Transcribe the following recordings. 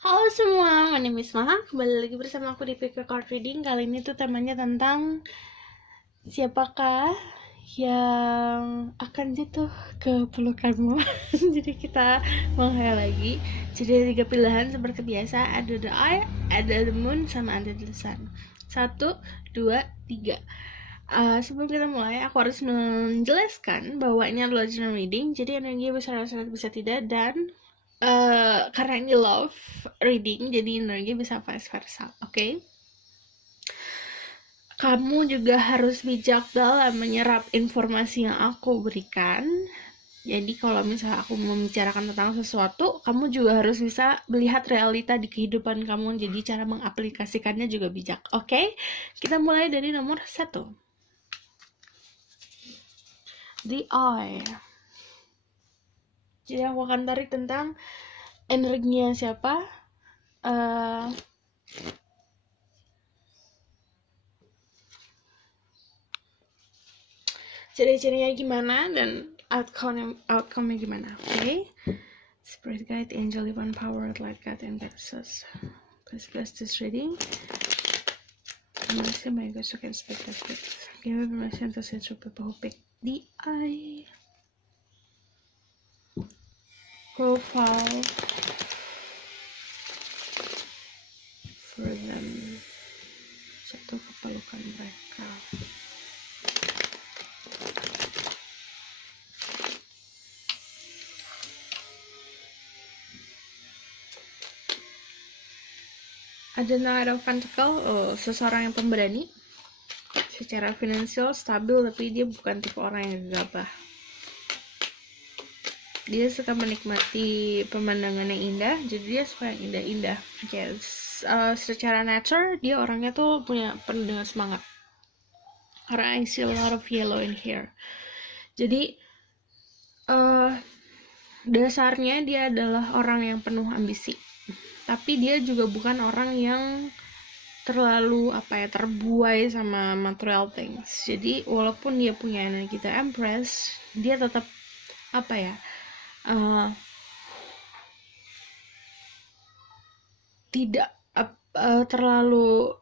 Halo semua, my name is Maha. Kembali lagi bersama aku di PK Card Reading. Kali ini tuh temanya tentang siapakah yang akan jatuh ke pelukanmu. Jadi kita menghayal lagi. Jadi ada 3 pilihan seperti biasa. Ada the eye, ada the moon, sama ada the sun. 1, 2, 3. Sebelum kita mulai, aku harus menjelaskan bahwa ini adalah general reading. Jadi energi bisa tidak, dan karena ini love reading, jadi energi bisa vice versa, oke? Kamu juga harus bijak dalam menyerap informasi yang aku berikan. Jadi kalau misalnya aku membicarakan tentang sesuatu, kamu juga harus bisa melihat realita di kehidupan kamu. Jadi cara mengaplikasikannya juga bijak, oke? Kita mulai dari nomor 1. The Eye. Jadi aku akan tarik tentang energinya siapa, ciri-cirinya gimana, dan outcome-nya gimana, oke? Spirit guide, angel, divine power, light guide, and verses. Please bless this reading. Mercy, my God, so can speak the truth. Give me permission to see through people who pick the eye. Profile for them. Jatuh ke pelukan mereka. Ada Knight of Pentacles, seseorang yang pemberani. Secara finansial stabil, tapi dia bukan tipe orang yang gegabah. Dia suka menikmati pemandangan yang indah, jadi dia suka yang indah-indah. Secara nature, dia orangnya tuh penuh dengan semangat. Karena I see a lot of yellow in here. Jadi dasarnya dia adalah orang yang penuh ambisi. Tapi dia juga bukan orang yang terlalu terbuai sama material things. Jadi walaupun dia punya energi The Empress, dia tetap tidak terlalu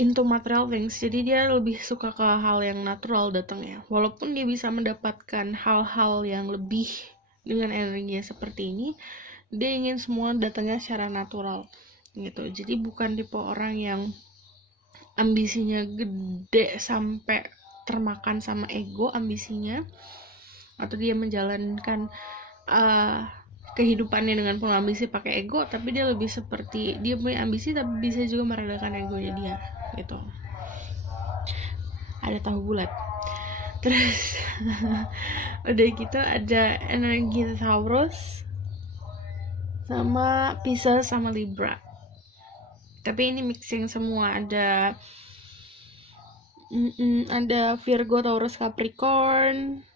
into material things. Jadi dia lebih suka ke hal yang natural datangnya. Walaupun dia bisa mendapatkan hal-hal yang lebih dengan energinya seperti ini, dia ingin semua datangnya secara natural gitu. Jadi bukan tipe orang yang ambisinya gede sampai termakan sama ego ambisinya, atau dia menjalankan kehidupannya dengan penuh ambisi pakai ego, tapi dia lebih seperti dia punya ambisi tapi bisa juga meredakan egonya dia gitu. Ada tahu bulat. Terus udah gitu ada energi Taurus sama Pisces sama Libra. Tapi ini mixing semua, ada Virgo, Taurus, Capricorn,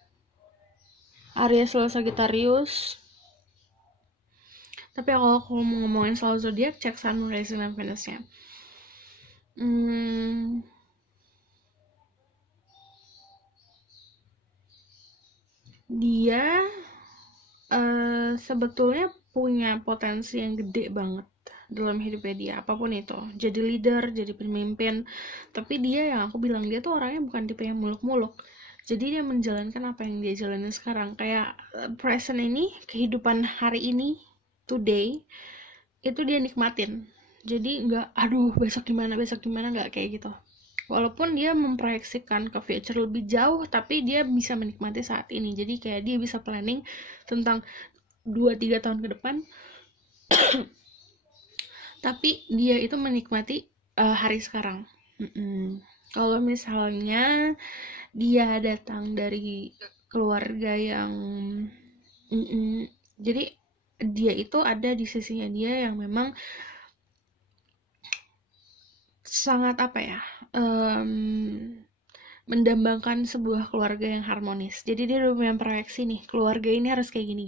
Aries, Leo, Sagittarius. Tapi kalau aku mau ngomongin soal zodiak, cek Sun, Moon, Rising, dan Venus-nya. Dia sebetulnya punya potensi yang gede banget dalam hidupnya dia, apapun itu, jadi leader, jadi pemimpin. Tapi dia, yang aku bilang, dia tuh orangnya bukan tipe yang muluk-muluk. Jadi dia menjalankan apa yang dia jalanin sekarang, kayak present ini, kehidupan hari ini, today, itu dia nikmatin. Jadi nggak aduh besok gimana, nggak kayak gitu. Walaupun dia memproyeksikan ke future lebih jauh, tapi dia bisa menikmati saat ini. Jadi kayak dia bisa planning tentang 2-3 tahun ke depan. Tapi dia itu menikmati hari sekarang. Kalau misalnya dia datang dari keluarga yang jadi dia itu ada di sisinya dia yang memang sangat mendambangkan sebuah keluarga yang harmonis. Jadi dia udah punya proyeksi nih, keluarga ini harus kayak gini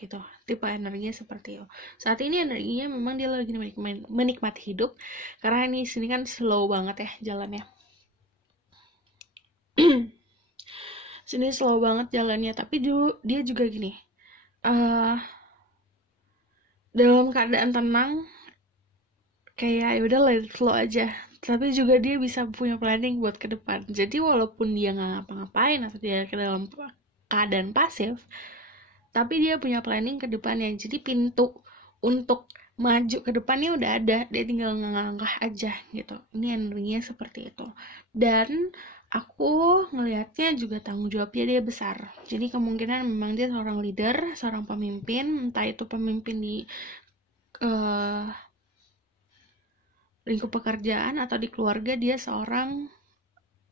gitu. Tipe energinya seperti itu. Saat ini energinya memang dia lagi menikmati hidup, karena ini sini kan slow banget ya jalannya. Sini slow banget jalannya, tapi dia juga gini, dalam keadaan tenang, kayak ya udah let it flow aja, tapi juga dia bisa punya planning buat ke depan. Jadi walaupun dia nggak ngapa-ngapain atau dia ke dalam keadaan pasif, tapi dia punya planning ke depannya. Jadi pintu untuk maju ke depannya udah ada, dia tinggal ngelangkah aja gitu. Ini energinya seperti itu. Dan aku ngelihatnya juga tanggung jawabnya dia besar. Jadi kemungkinan memang dia seorang leader, seorang pemimpin, entah itu pemimpin di uh, lingkup pekerjaan atau di keluarga. Dia seorang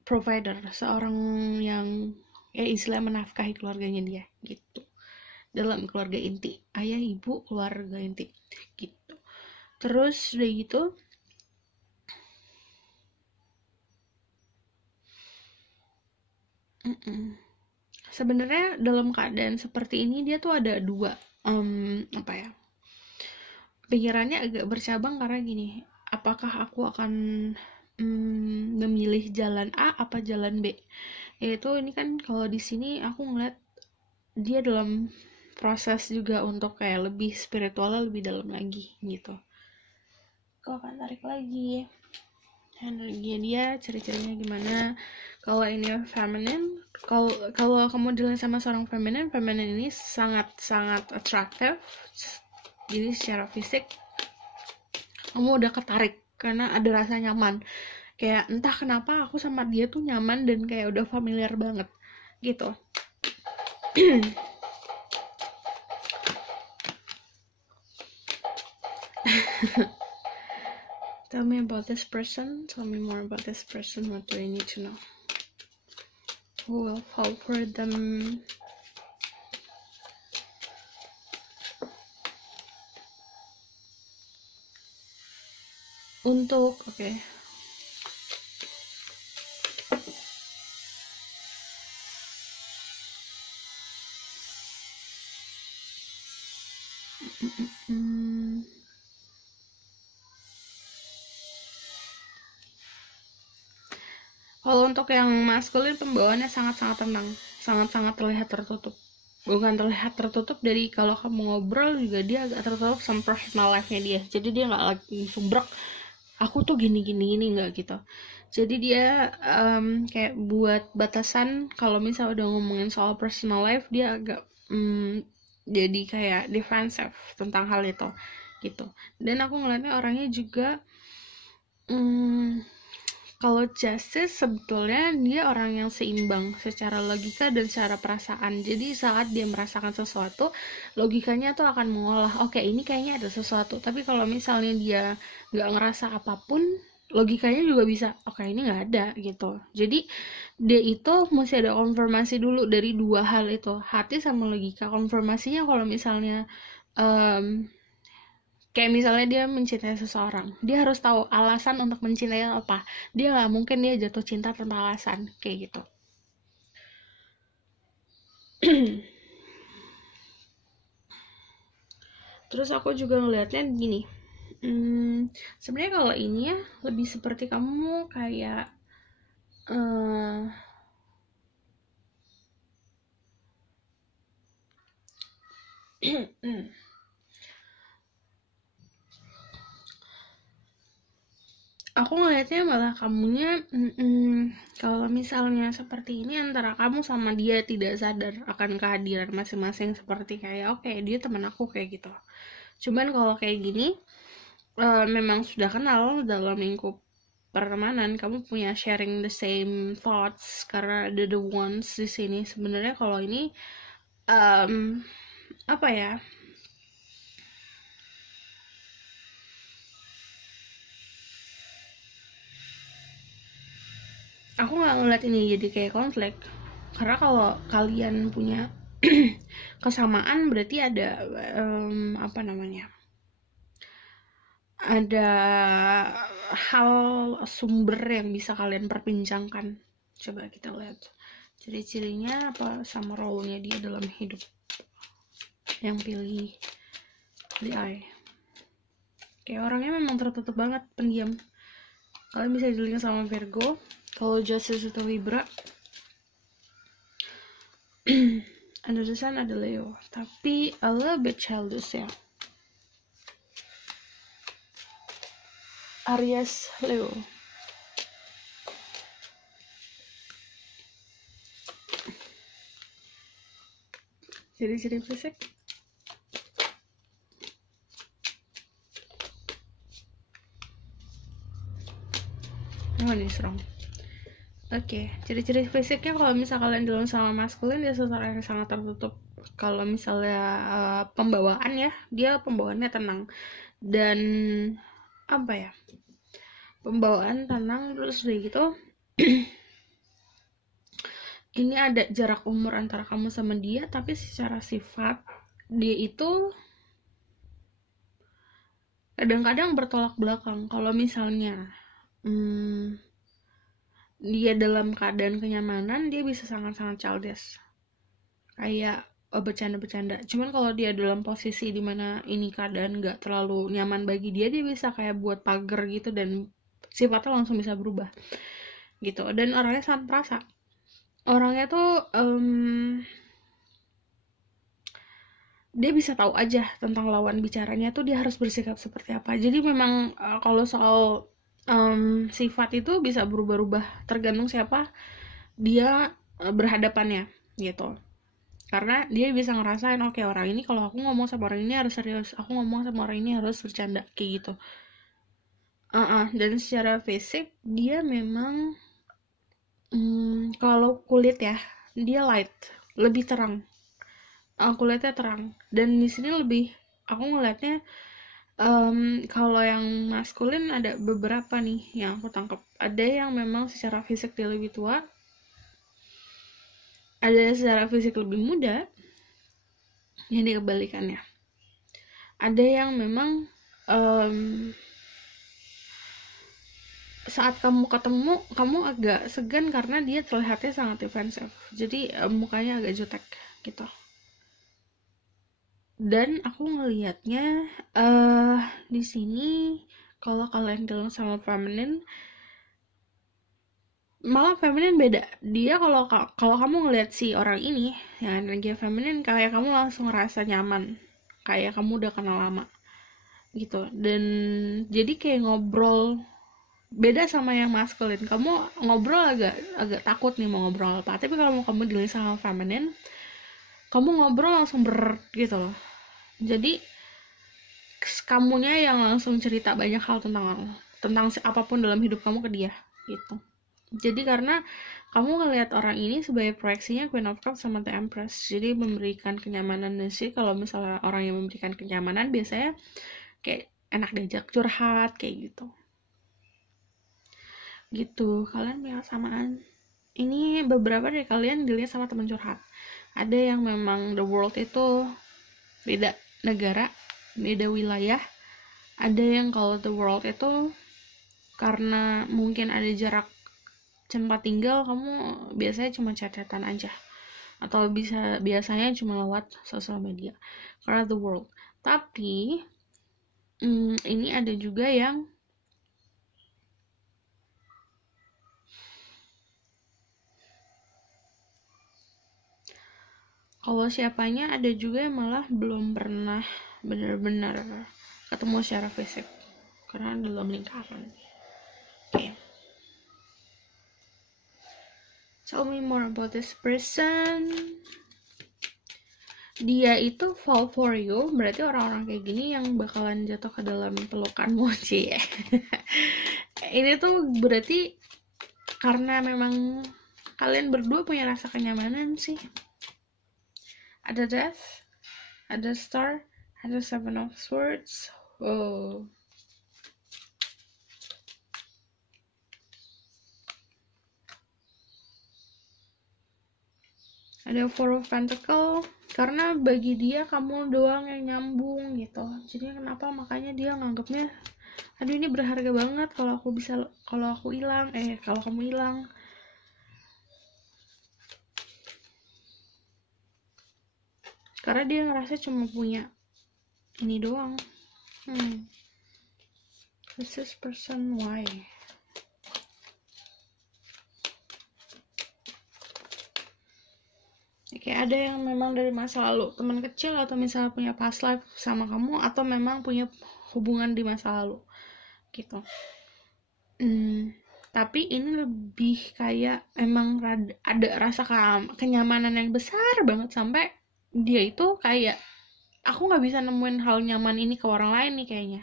provider, seorang yang istilah menafkahi keluarganya dia gitu, dalam keluarga inti, ayah, ibu, keluarga inti gitu. Terus udah gitu sebenarnya dalam keadaan seperti ini dia tuh ada dua apa ya, pikirannya agak bercabang karena gini, apakah aku akan memilih jalan A apa jalan B. Yaitu ini kan kalau di sini aku ngeliat dia dalam proses juga untuk kayak lebih spiritual, lebih dalam lagi gitu. Kau akan tarik lagi energinya dia, ciri-cirinya gimana. Kalau ini feminine, kalau kamu dilihat sama seorang feminine ini sangat atraktif. Jadi secara fisik kamu udah ketarik karena ada rasa nyaman. Kayak entah kenapa aku sama dia tuh nyaman dan kayak udah familiar banget gitu. Tell me about this person. Tell me more about this person. What do I need to know? Who will fall for them? Untuk okay. Kalau untuk yang maskulin, pembawaannya sangat-sangat tenang, sangat-sangat terlihat tertutup. Bukan terlihat tertutup dari kalau kamu ngobrol juga, dia agak tertutup sama personal life-nya dia. Jadi dia nggak lagi subrek, aku tuh gini nggak gitu. Jadi dia kayak buat batasan. Kalau misal udah ngomongin soal personal life, dia agak jadi kayak defensive tentang hal itu gitu. Dan aku ngeliatnya orangnya juga kalau Justice sebetulnya dia orang yang seimbang secara logika dan secara perasaan. Jadi saat dia merasakan sesuatu, logikanya tuh akan mengolah, oke, ini kayaknya ada sesuatu. Tapi kalau misalnya dia nggak ngerasa apapun, logikanya juga bisa, oke, ini nggak ada gitu. Jadi dia itu mesti ada konfirmasi dulu dari dua hal itu, hati sama logika. Konfirmasinya kalau misalnya kayak misalnya dia mencintai seseorang, dia harus tahu alasan untuk mencintai apa. Dia nggak mungkin dia jatuh cinta tanpa alasan kayak gitu. Terus aku juga ngelihatnya gini, sebenarnya kalau ini ya lebih seperti kamu kayak aku ngelihatnya malah kamunya kalau misalnya seperti ini, antara kamu sama dia tidak sadar akan kehadiran masing-masing, seperti kayak oke, dia teman aku kayak gitu. Cuman kalau kayak gini memang sudah kenal dalam lingkup pertemanan, kamu punya sharing the same thoughts karena ada the ones di sini. Sebenarnya kalau ini apa ya, aku nggak ngeliat ini jadi kayak konflik, karena kalau kalian punya kesamaan berarti ada apa namanya, ada hal sumber yang bisa kalian perbincangkan. Coba kita lihat ciri-cirinya apa sama role-nya dia dalam hidup. Yang pilih the eye, kayak orangnya memang tertutup banget, pendiam. Kalian bisa dilihat sama Virgo. Kalau Justice itu Libra, ada the Sun, ada Leo, tapi a little bit childish ya. Aries Leo. Ciri-ciri fisik. Oh, ini serem. Oke, ciri-ciri fisiknya kalau misalnya kalian dulu sama maskulin, dia sosok yang sangat tertutup. Kalau misalnya pembawaan ya, dia pembawaannya tenang dan apa ya, pembawaan tenang. Terus udah gitu ini ada jarak umur antara kamu sama dia, tapi secara sifat dia itu kadang-kadang bertolak belakang. Kalau misalnya dia dalam keadaan kenyamanan, dia bisa sangat-sangat childish, kayak bercanda-bercanda. Cuman kalau dia dalam posisi dimana ini keadaan gak terlalu nyaman bagi dia, dia bisa kayak buat pagar gitu dan sifatnya langsung bisa berubah gitu. Dan orangnya sangat perasa. Orangnya tuh dia bisa tahu aja tentang lawan bicaranya tuh dia harus bersikap seperti apa. Jadi memang kalau soal sifat itu bisa berubah-ubah tergantung siapa dia berhadapannya gitu. Karena dia bisa ngerasain, oke, orang ini kalau aku ngomong sama orang ini harus serius, aku ngomong sama orang ini harus bercanda, kayak gitu. Dan secara fisik dia memang kalau kulit ya, dia light, lebih terang. Kulitnya terang. Dan di sini lebih aku ngeliatnya kalau yang maskulin ada beberapa nih yang aku tangkap. Ada yang memang secara fisik dia lebih tua, ada yang secara fisik lebih muda, yang dikebalikannya. Ada yang memang saat kamu ketemu, kamu agak segan karena dia terlihatnya sangat defensif. Jadi mukanya agak jutek gitu. Dan aku ngelihatnya di sini kalau kalian bilang sama feminin, malah feminin beda. Dia kalau kamu ngelihat si orang ini yang energi feminin, kayak kamu langsung ngerasa nyaman, kayak kamu udah kenal lama gitu. Dan jadi kayak ngobrol beda sama yang maskulin. Kamu ngobrol agak takut nih mau ngobrol apa. Tapi kalau kamu dilihat sama feminin, kamu ngobrol langsung gitu loh. Jadi kamunya yang langsung cerita banyak hal tentang apapun dalam hidup kamu ke dia gitu. Jadi karena kamu ngelihat orang ini sebagai proyeksinya Queen of Cups sama The Empress, jadi memberikan kenyamanan. Dan sih kalau misalnya orang yang memberikan kenyamanan biasanya kayak enak diajak curhat kayak gitu. Kalian punya samaan. Ini beberapa dari kalian dilihat sama teman curhat. Ada yang memang the world itu beda negara, beda wilayah. Ada yang kalau the world itu karena mungkin ada jarak tempat tinggal, kamu biasanya cuma chat-chatan aja, atau biasanya cuma lewat sosial media karena the world. Tapi ini ada juga yang kalau siapanya, ada juga yang malah belum pernah benar-benar ketemu secara fisik karena dalam lingkaran. Okay. Tell me more about this person. Dia itu fall for you, berarti orang-orang kayak gini yang bakalan jatuh ke dalam pelukanmu sih. Ini tuh berarti karena memang kalian berdua punya rasa kenyamanan sih. Ada Death, ada Star, ada Seven of Swords. Oh. Ada Four of Pentacles, karena bagi dia kamu doang yang nyambung gitu. Jadi kenapa makanya dia nganggapnya, aduh ini berharga banget kalau aku hilang, kalau kamu hilang. Karena dia ngerasa cuma punya ini doang. Who's this person? Why? Kayak ada yang memang dari masa lalu, teman kecil, atau misalnya punya past life sama kamu, atau memang punya hubungan di masa lalu gitu. Tapi ini lebih kayak emang ada rasa kenyamanan yang besar banget sampai dia itu kayak aku nggak bisa nemuin hal nyaman ini ke orang lain nih kayaknya.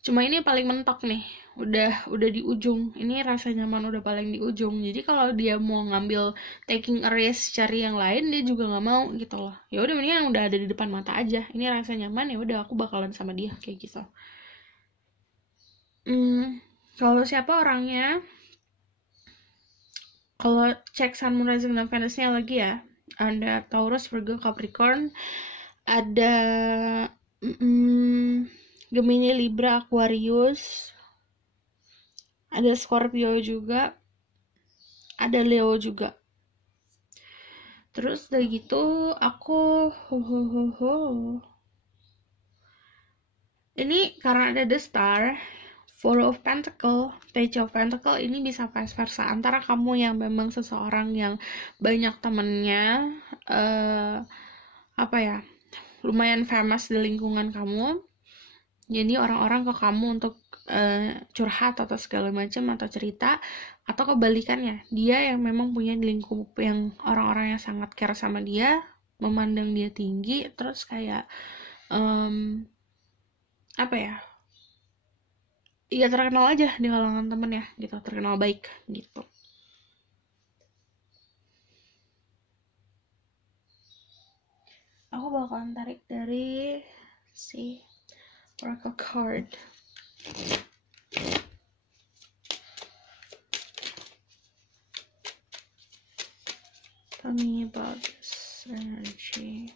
Cuma ini paling mentok nih, udah di ujung. Ini rasa nyaman udah paling di ujung. Jadi kalau dia mau ngambil taking a risk cari yang lain, dia juga nggak mau gitu loh. Ya udah mendingan udah ada di depan mata aja. Ini rasa nyaman, ya udah aku bakalan sama dia kayak gitu. Kalau siapa orangnya? Kalau cek Sun, Moon, Rising, dan Venus-nya lagi ya, ada Taurus, Virgo, Capricorn, ada Gemini, Libra, Aquarius, ada Scorpio juga, ada Leo juga. Terus dari gitu aku ini karena ada The Star, Four of Pentacle, Page of Pentacle, ini bisa vice versa antara kamu yang memang seseorang yang banyak temennya, lumayan famous di lingkungan kamu, jadi orang-orang ke kamu untuk curhat atau segala macam atau cerita, atau kebalikannya, dia yang memang punya lingkup yang orang-orang yang sangat care sama dia, memandang dia tinggi, terus kayak ya terkenal aja di kalangan temen ya gitu, terkenal baik gitu. Aku bakalan tarik dari si Oracle card. Tell me about this energy.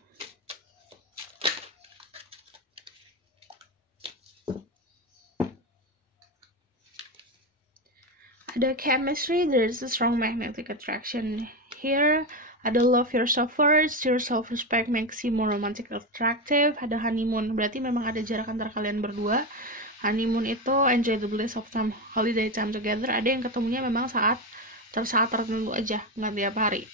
Ada chemistry, there's a strong magnetic attraction here. Ada love yourself first, your self-respect makes you more romantic attractive. Ada honeymoon, berarti memang ada jarak antara kalian berdua. Honeymoon itu enjoy the bliss of time, holiday time together. Ada yang ketemunya memang saat tertentu aja, nggak tiap hari.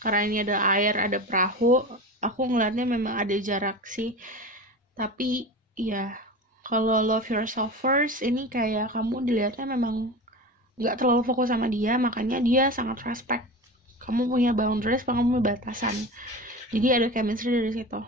Karena ini ada air, ada perahu, aku ngeliatnya memang ada jarak sih. Tapi ya kalau love yourself first, ini kayak kamu dilihatnya memang gak terlalu fokus sama dia, makanya dia sangat respect. Kamu punya boundaries, kamu punya batasan. Jadi ada chemistry dari situ.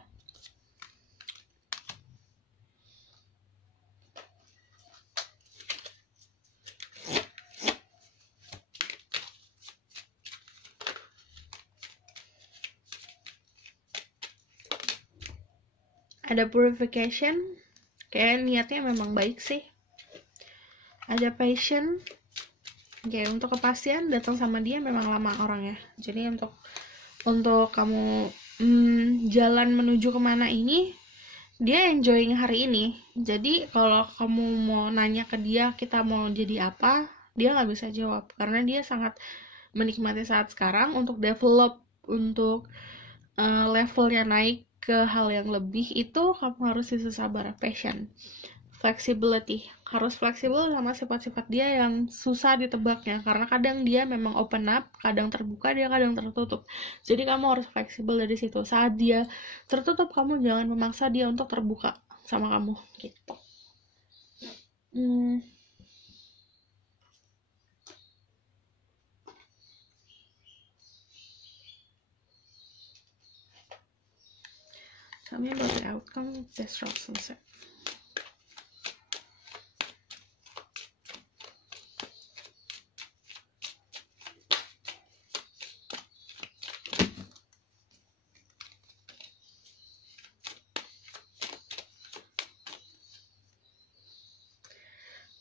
Ada purification, kayak niatnya memang baik sih. Ada passion, kayak untuk kepastian datang sama dia memang lama orangnya. Jadi untuk kamu jalan menuju kemana ini, dia enjoying hari ini. Jadi kalau kamu mau nanya ke dia kita mau jadi apa, dia nggak bisa jawab karena dia sangat menikmati saat sekarang. Untuk develop, untuk levelnya naik ke hal yang lebih, itu kamu harus bisa sabar. Passion, flexibility, harus fleksibel sama sifat-sifat dia yang susah ditebaknya, karena kadang dia memang open up, kadang terbuka, dia kadang tertutup. Jadi kamu harus fleksibel dari situ. Saat dia tertutup, kamu jangan memaksa dia untuk terbuka sama kamu gitu. Tell me about the outcome of this rock sunset.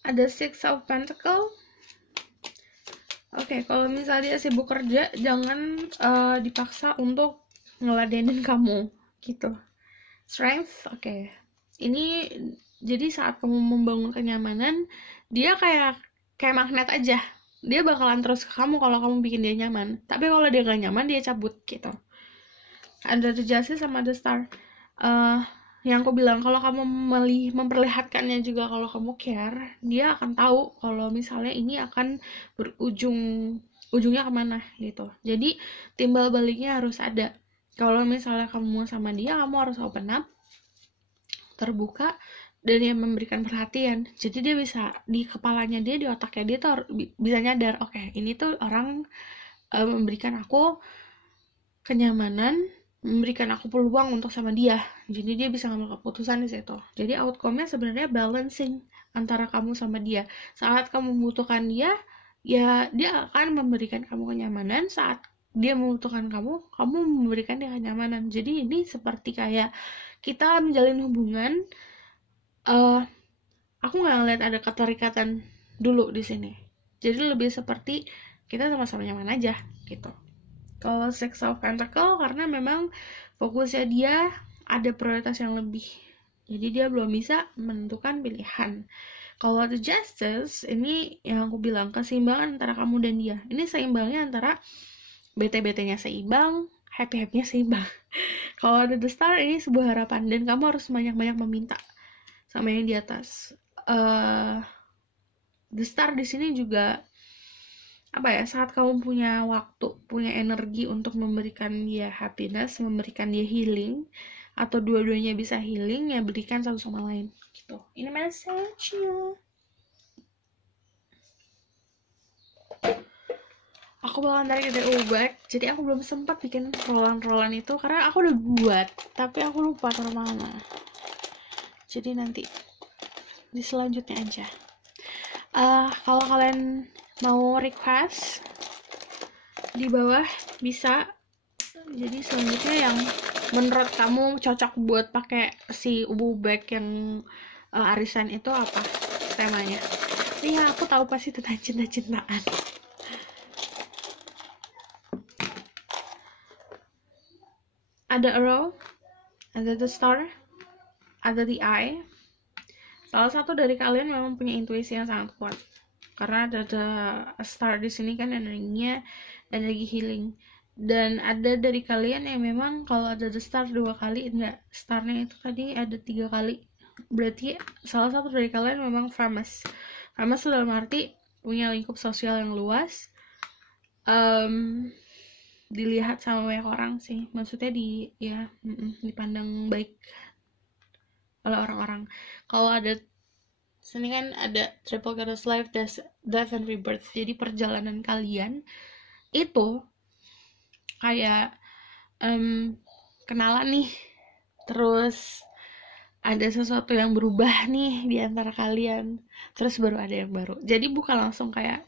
Ada Six of Pentacle. Oke, kalau misalnya dia sibuk kerja, jangan dipaksa untuk ngeladenin kamu gitu. Strength, oke. Ini jadi saat kamu membangun kenyamanan, dia kayak magnet aja. Dia bakalan terus ke kamu kalau kamu bikin dia nyaman. Tapi kalau dia gak nyaman, dia cabut gitu. Ada The Justice sama The Star. Yang aku bilang, kalau kamu memperlihatkannya juga kalau kamu care, dia akan tahu kalau misalnya ini akan ujungnya kemana gitu. Jadi timbal baliknya harus ada. Kalau misalnya kamu sama dia, kamu harus open up, terbuka, dan yang memberikan perhatian. Jadi dia bisa di kepalanya dia, di otaknya dia tuh bisa nyadar, oke, ini tuh orang memberikan aku kenyamanan, memberikan aku peluang untuk sama dia. Jadi dia bisa ngambil keputusan di situ. Jadi outcome-nya sebenarnya balancing antara kamu sama dia. Saat kamu membutuhkan dia, ya dia akan memberikan kamu kenyamanan. Saat dia membutuhkan kamu, kamu memberikan dia kenyamanan. Jadi ini seperti kayak kita menjalin hubungan. Aku nggak ngeliat ada keterikatan dulu di sini. Jadi lebih seperti kita sama-sama nyaman aja gitu. Kalau Six of Pentacles karena memang fokusnya dia ada prioritas yang lebih. Jadi dia belum bisa menentukan pilihan. Kalau The Justice, ini yang aku bilang keseimbangan antara kamu dan dia. Ini seimbangnya antara bete-betenya seimbang, happy-happynya seimbang. Kalau ada The Star, ini sebuah harapan dan kamu harus banyak-banyak meminta sama yang di atas. The Star di sini juga apa ya, saat kamu punya waktu, punya energi untuk memberikan dia happiness, memberikan dia healing, atau dua-duanya bisa healing, ya berikan satu sama lain gitu. Ini message-nya. Aku bakal tarik dari back, jadi aku belum sempat bikin rolan-rolan itu karena aku udah buat, tapi aku lupa taruh mana. Jadi nanti di selanjutnya aja. Kalau kalian mau request di bawah bisa. Jadi selanjutnya yang menurut kamu cocok buat pakai si ubu bag yang arisan itu apa temanya? Iya, aku tahu pasti tentang cinta-cintaan. Ada arrow, ada the star, ada the eye. Salah satu dari kalian memang punya intuisi yang sangat kuat. Karena ada star di sini kan energinya energi healing, dan ada dari kalian yang memang kalau ada the star 2 kali, enggak, starnya itu tadi ada 3 kali, berarti salah satu dari kalian memang famous dalam arti punya lingkup sosial yang luas, dilihat sama banyak orang sih, maksudnya dipandang baik oleh orang-orang. Kalau ada sini kan ada triple goddess life, death and rebirth. Jadi perjalanan kalian itu kayak kenalan nih, terus ada sesuatu yang berubah nih di antara kalian, terus baru ada yang baru. Jadi bukan langsung kayak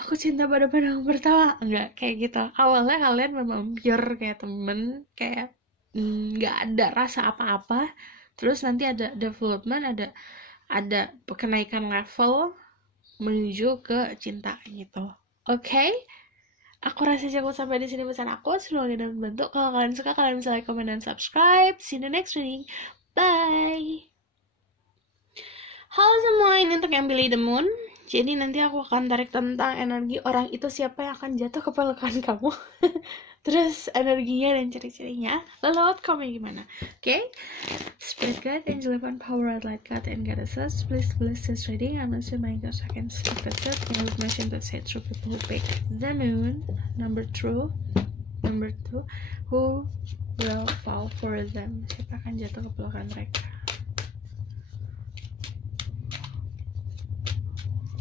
aku cinta pada pandangan pertama, enggak kayak gitu. Awalnya kalian memang pure kayak temen, kayak nggak ada rasa apa-apa, terus nanti ada development, ada kenaikan level menuju ke cinta gitu. Oke? Aku rasa cukup sampai di sini pesan aku. Semoga dan membantu. Kalau kalian suka, kalian bisa like, comment, dan subscribe. See you in the next reading. Bye. Halo semua, ini untuk yang pilih the moon. Jadi nanti aku akan tarik tentang energi orang itu, siapa yang akan jatuh ke pelukan kamu. Terus energinya dan ciri-cirinya. Lalu outcome-nya gimana? Okay? Spirit guide, angel divine power, light guide, and goddesses, please bless this reading. I'm not sure my gosh, I can speak the truth. Can you mention that say true people who pick the moon? Number 2, who will fall for them? Siapa akan jatuh ke pelukan mereka?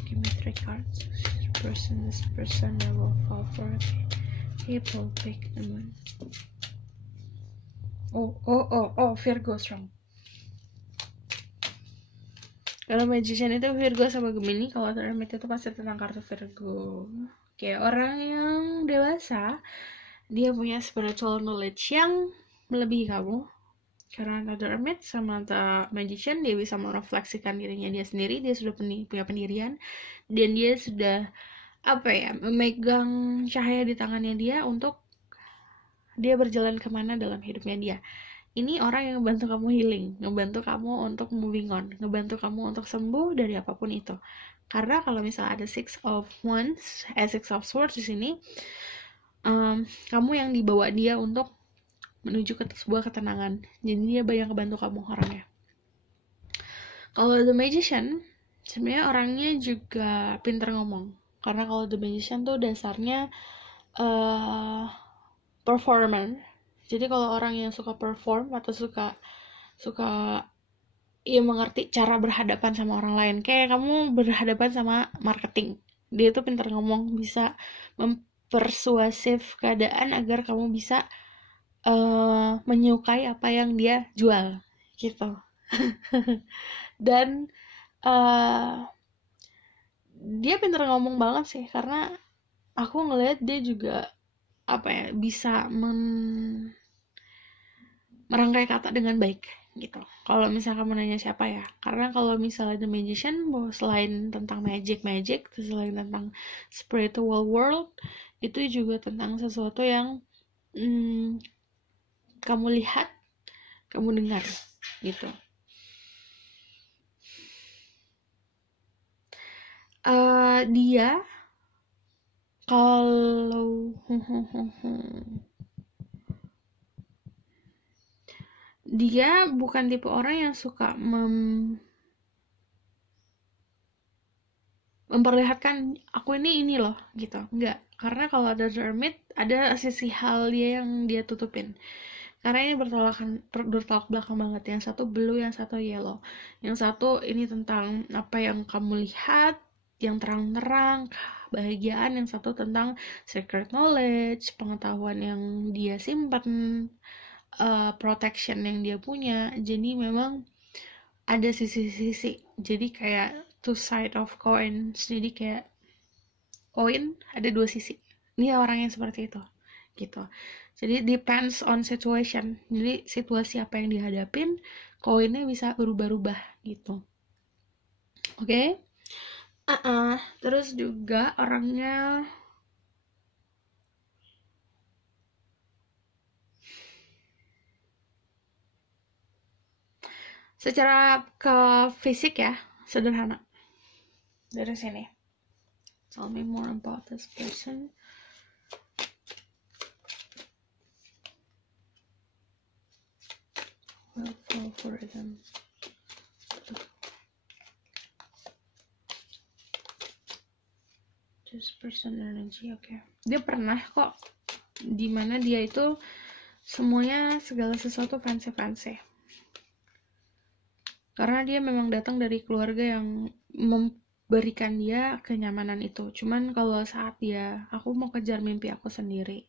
Give me 3 cards. This person that will fall for me. People pick the moon. Oh, Virgo strong. Kalau magician itu Virgo sama Gemini, kalau Hermit itu pasti tentang kartu Virgo. Kayak orang yang dewasa, dia punya spiritual knowledge yang melebihi kamu. Karena ada Hermit sama the magician, dia bisa merefleksikan dirinya dia sendiri, dia sudah punya pendirian, dan dia sudah memegang cahaya di tangannya dia untuk dia berjalan kemana dalam hidupnya dia. Ini orang yang ngebantu kamu healing, ngebantu kamu untuk moving on, ngebantu kamu untuk sembuh dari apapun itu. Karena kalau misalnya ada Six of Swords di sini, kamu yang dibawa dia untuk menuju ke sebuah ketenangan. Jadi dia banyak ngebantu kamu orangnya. Kalau the magician, sebenarnya orangnya juga pintar ngomong. Karena kalau the magician tuh dasarnya performer. Jadi kalau orang yang suka perform atau suka ya mengerti cara berhadapan sama orang lain. Kayak kamu berhadapan sama marketing, dia tuh pintar ngomong, bisa mempersuasif keadaan agar kamu bisa menyukai apa yang dia jual gitu. Dan dia pintar ngomong banget sih, karena aku ngelihat dia juga apa ya, bisa merangkai kata dengan baik gitu. Kalau misalnya kamu nanya siapa ya, karena kalau misalnya The Magician, selain tentang magic, selain tentang spiritual world, itu juga tentang sesuatu yang kamu lihat, kamu dengar gitu. Dia kalau dia bukan tipe orang yang suka memperlihatkan aku ini loh gitu, enggak. Karena kalau ada The Hermit, ada sisi hal dia yang dia tutupin, karena ini bertolak belakang banget. Yang satu blue, yang satu yellow. Yang satu ini tentang apa yang kamu lihat, yang terang-terang, kebahagiaan. Yang satu tentang secret knowledge, pengetahuan yang dia simpan, protection yang dia punya. Jadi memang ada sisi-sisi, jadi kayak two side of coins. Jadi kayak koin ada dua sisi. Dia orang yang seperti itu gitu. Jadi depends on situation. Jadi situasi apa yang dihadapin, koinnya bisa berubah-ubah gitu. Oke? Terus juga orangnya secara ke fisik ya sederhana. Dari sini. Tell me more about this person. Will fall for them. This person energy, oke. Dia pernah kok dimana dia itu semuanya, segala sesuatu fancy. Karena dia memang datang dari keluarga yang memberikan dia kenyamanan itu. Cuman kalau saat aku mau kejar mimpi aku sendiri,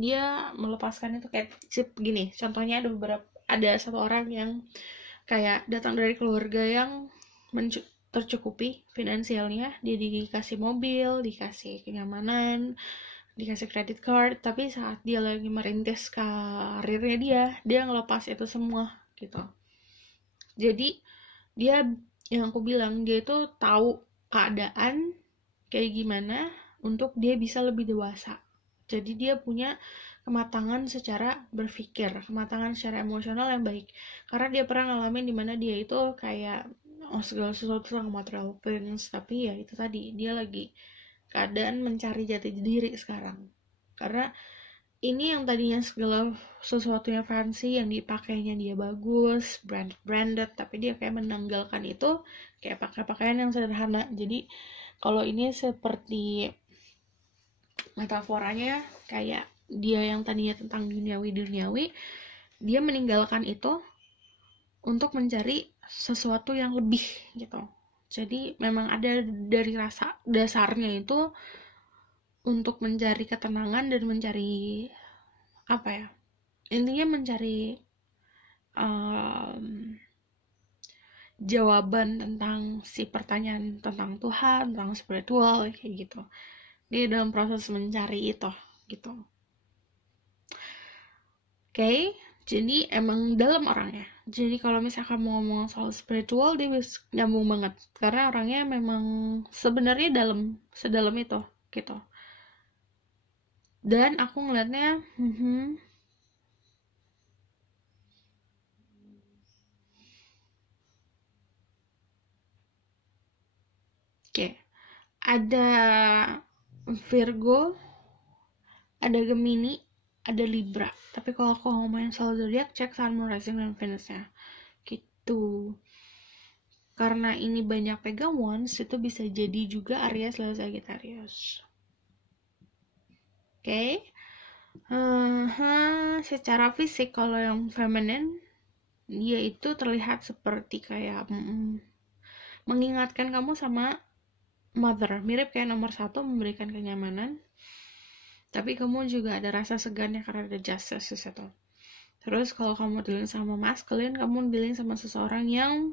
dia melepaskan itu. Kayak gini, contohnya ada satu orang yang kayak datang dari keluarga yang tercukupi finansialnya, dia dikasih mobil, dikasih kenyamanan, dikasih credit card, tapi saat dia lagi merintis karirnya dia ngelepas itu semua gitu. Jadi dia, yang aku bilang, dia itu tahu keadaan kayak gimana untuk dia bisa lebih dewasa. Jadi dia punya kematangan secara berpikir, kematangan secara emosional yang baik. Karena dia pernah ngalamin dimana dia itu kayak segala sesuatu tentang material things, tapi ya itu tadi, dia lagi keadaan mencari jati diri sekarang. Karena ini yang tadinya segala sesuatunya fancy, yang dipakainya dia bagus, branded, tapi dia kayak menanggalkan itu, kayak pakai pakaian yang sederhana. Jadi kalau ini seperti metaforanya, kayak dia yang tadinya tentang duniawi, dia meninggalkan itu untuk mencari sesuatu yang lebih gitu. Jadi memang ada dari rasa dasarnya itu untuk mencari ketenangan dan mencari apa ya, intinya mencari jawaban tentang si pertanyaan tentang Tuhan, tentang spiritual kayak gitu. Dia dalam proses mencari itu gitu. Oke, jadi emang dalam orangnya. Jadi kalau misalkan kamu ngomong soal spiritual, dia bisa nyambung banget karena orangnya memang sebenarnya sedalam itu gitu. Dan aku ngeliatnya oke, ada Virgo, ada Gemini, ada Libra. Tapi kalau aku ngomongin soal zodiak, cek Sun, Moon, Rising, dan Venus-nya gitu. Karena ini banyak pegang wands, itu bisa jadi juga Aries, Leo, Sagittarius. Oke. Secara fisik, kalau yang feminine dia itu terlihat seperti kayak mengingatkan kamu sama mother, mirip kayak nomor 1 memberikan kenyamanan, tapi kamu juga ada rasa segannya karena ada justice itu. Terus kalau kamu dealing sama masculine, kamu dealing sama seseorang yang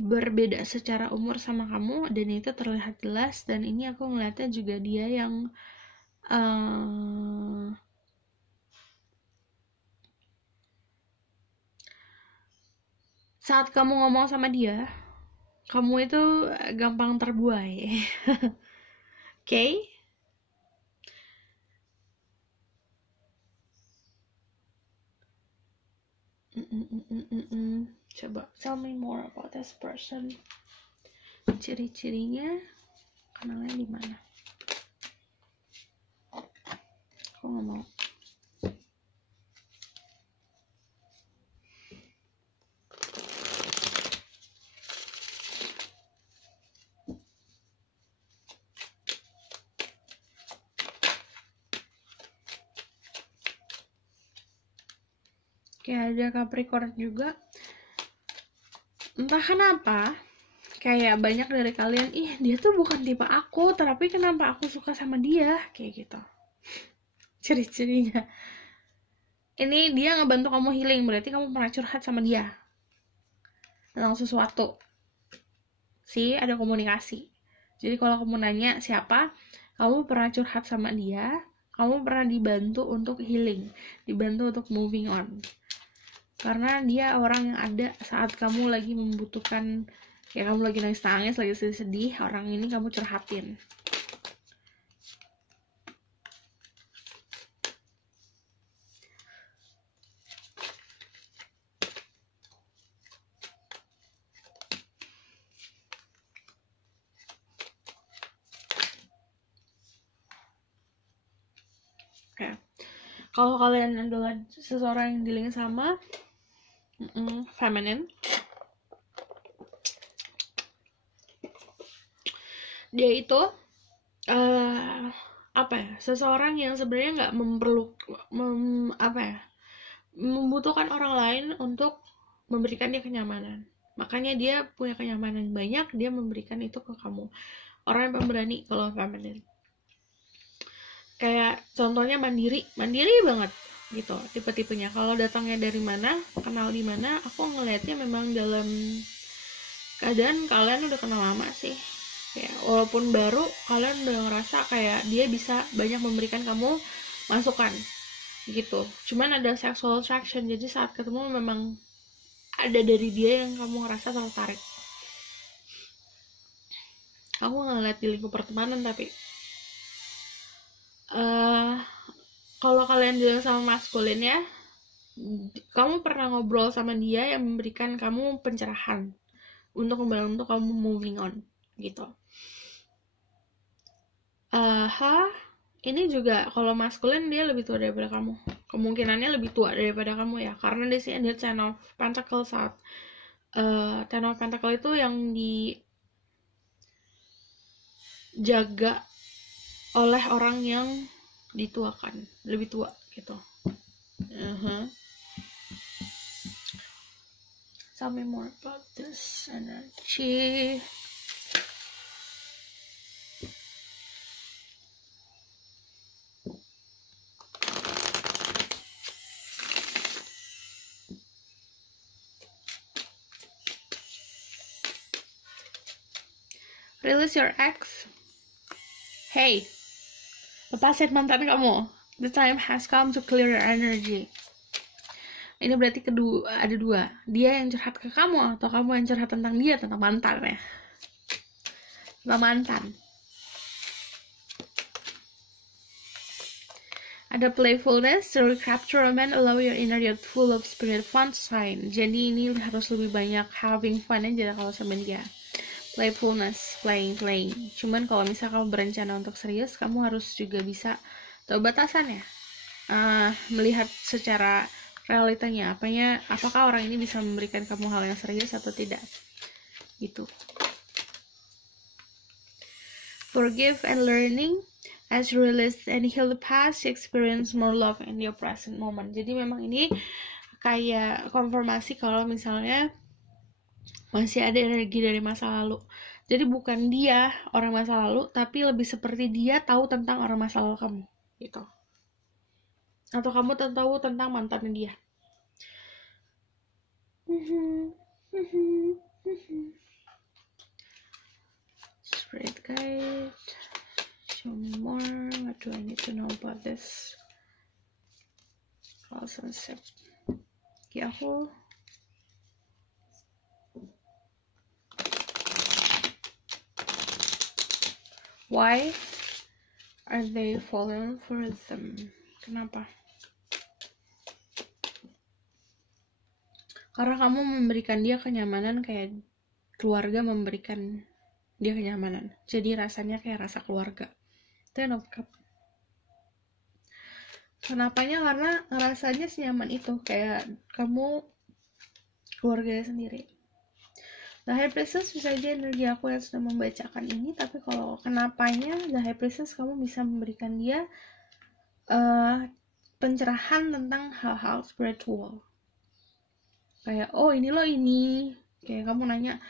berbeda secara umur sama kamu, dan itu terlihat jelas. Dan ini aku ngeliatnya juga dia yang saat kamu ngomong sama dia, kamu itu gampang terbuai. Okay? Coba tell me more about this person. Ciri-cirinya, kenalnya di mana? Aku nggak mau. Kayak ada Capricorn juga. Entah kenapa, kayak banyak dari kalian, dia tuh bukan tipe aku, tapi kenapa aku suka sama dia, kayak gitu. Ciri-cirinya. Ini dia ngebantu kamu healing, berarti kamu pernah curhat sama dia tentang sesuatu. Ada komunikasi. Jadi kalau kamu nanya siapa, kamu pernah curhat sama dia, kamu pernah dibantu untuk healing, dibantu untuk moving on. Karena dia orang yang ada saat kamu lagi membutuhkan, kayak kamu lagi nangis-nangis, lagi sedih-sedih, orang ini kamu curhatin. Oke. Kalau kalian adalah seseorang yang dealing sama feminine, dia itu seseorang yang sebenarnya nggak membutuhkan orang lain untuk memberikan dia kenyamanan. Makanya dia punya kenyamanan banyak, dia memberikan itu ke kamu. Orang yang pemberani kalau feminine. Kayak contohnya mandiri banget gitu tipe-tipenya. Kalau datangnya dari mana, kenal di mana, aku ngelihatnya memang dalam keadaan kalian udah kenal lama sih. Ya, walaupun baru, kalian udah ngerasa kayak dia bisa banyak memberikan kamu masukan gitu. Cuman ada sexual attraction, jadi saat ketemu memang ada dari dia yang kamu ngerasa tertarik. Aku ngeliat di lingkup pertemanan, tapi kalau kalian bilang sama maskulin ya, kamu pernah ngobrol sama dia yang memberikan kamu pencerahan untuk membantu kamu moving on gitu. Ini juga kalau maskulin dia lebih tua daripada kamu, kemungkinannya lebih tua daripada kamu ya, karena di sini ada Ten of Pentacle. Saat Ten of Pentacle itu yang dijaga oleh orang yang dituakan, lebih tua gitu. Tell me more about this energy. Release your ex. Hey, lepasin mantan kamu. The time has come to clear your energy. Ini berarti ada dua. Dia yang curhat ke kamu, atau kamu yang curhat tentang dia, tentang mantan ya. Tentang mantan. Ada playfulness, to recapture a man, allow your inner youth full of spirit, fun to shine. Jadi ini harus lebih banyak having fun aja kalau sama dia. Playfulness, playing. Cuman kalau misalnya kamu berencana untuk serius, kamu harus juga bisa tahu batasannya. Melihat secara realitanya, apakah orang ini bisa memberikan kamu hal yang serius atau tidak. Gitu. Forgive and learning. As you release and heal the past, you experience more love in your present moment. Jadi memang ini kayak konfirmasi kalau misalnya masih ada energi dari masa lalu. Jadi bukan dia orang masa lalu, tapi lebih seperti dia tahu tentang orang masa lalu kamu, gitu. Atau kamu tahu tentang mantannya dia. Spirit guide, show me more. What do I need to know about this relationship? Yahoo. Why are they falling for them? Kenapa? Karena kamu memberikan dia kenyamanan kayak keluarga memberikan dia kenyamanan. Jadi rasanya kayak rasa keluarga. Ten of Cups. Kenapanya? Karena rasanya senyaman itu, kayak kamu keluarganya sendiri. The High Priestess bisa aja energi aku yang sudah membacakan ini, tapi kalau kenapanya The High Priestess kamu bisa memberikan dia pencerahan tentang hal-hal spiritual. Kayak, oh ini loh ini. Kayak kamu nanya,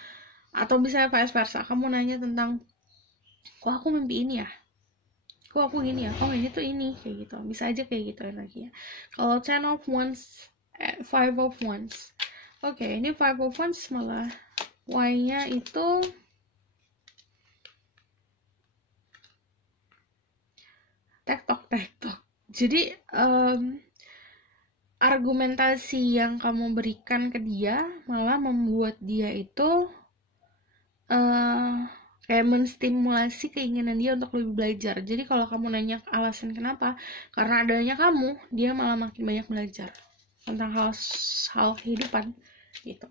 atau bisa vice versa, kamu nanya tentang, kok aku mimpi ini ya? Kok aku gini ya? Oh ini tuh ini, kayak gitu. Bisa aja kayak gitu energinya. Kalau 10 of Wands, 5 of Wands. Oke, ini 5 of Wands malah Y-nya itu tektok. Jadi argumentasi yang kamu berikan ke dia malah membuat dia itu kayak menstimulasi keinginan dia untuk lebih belajar. Jadi kalau kamu nanya alasan kenapa, karena adanya kamu, dia malah makin banyak belajar tentang hal kehidupan gitu,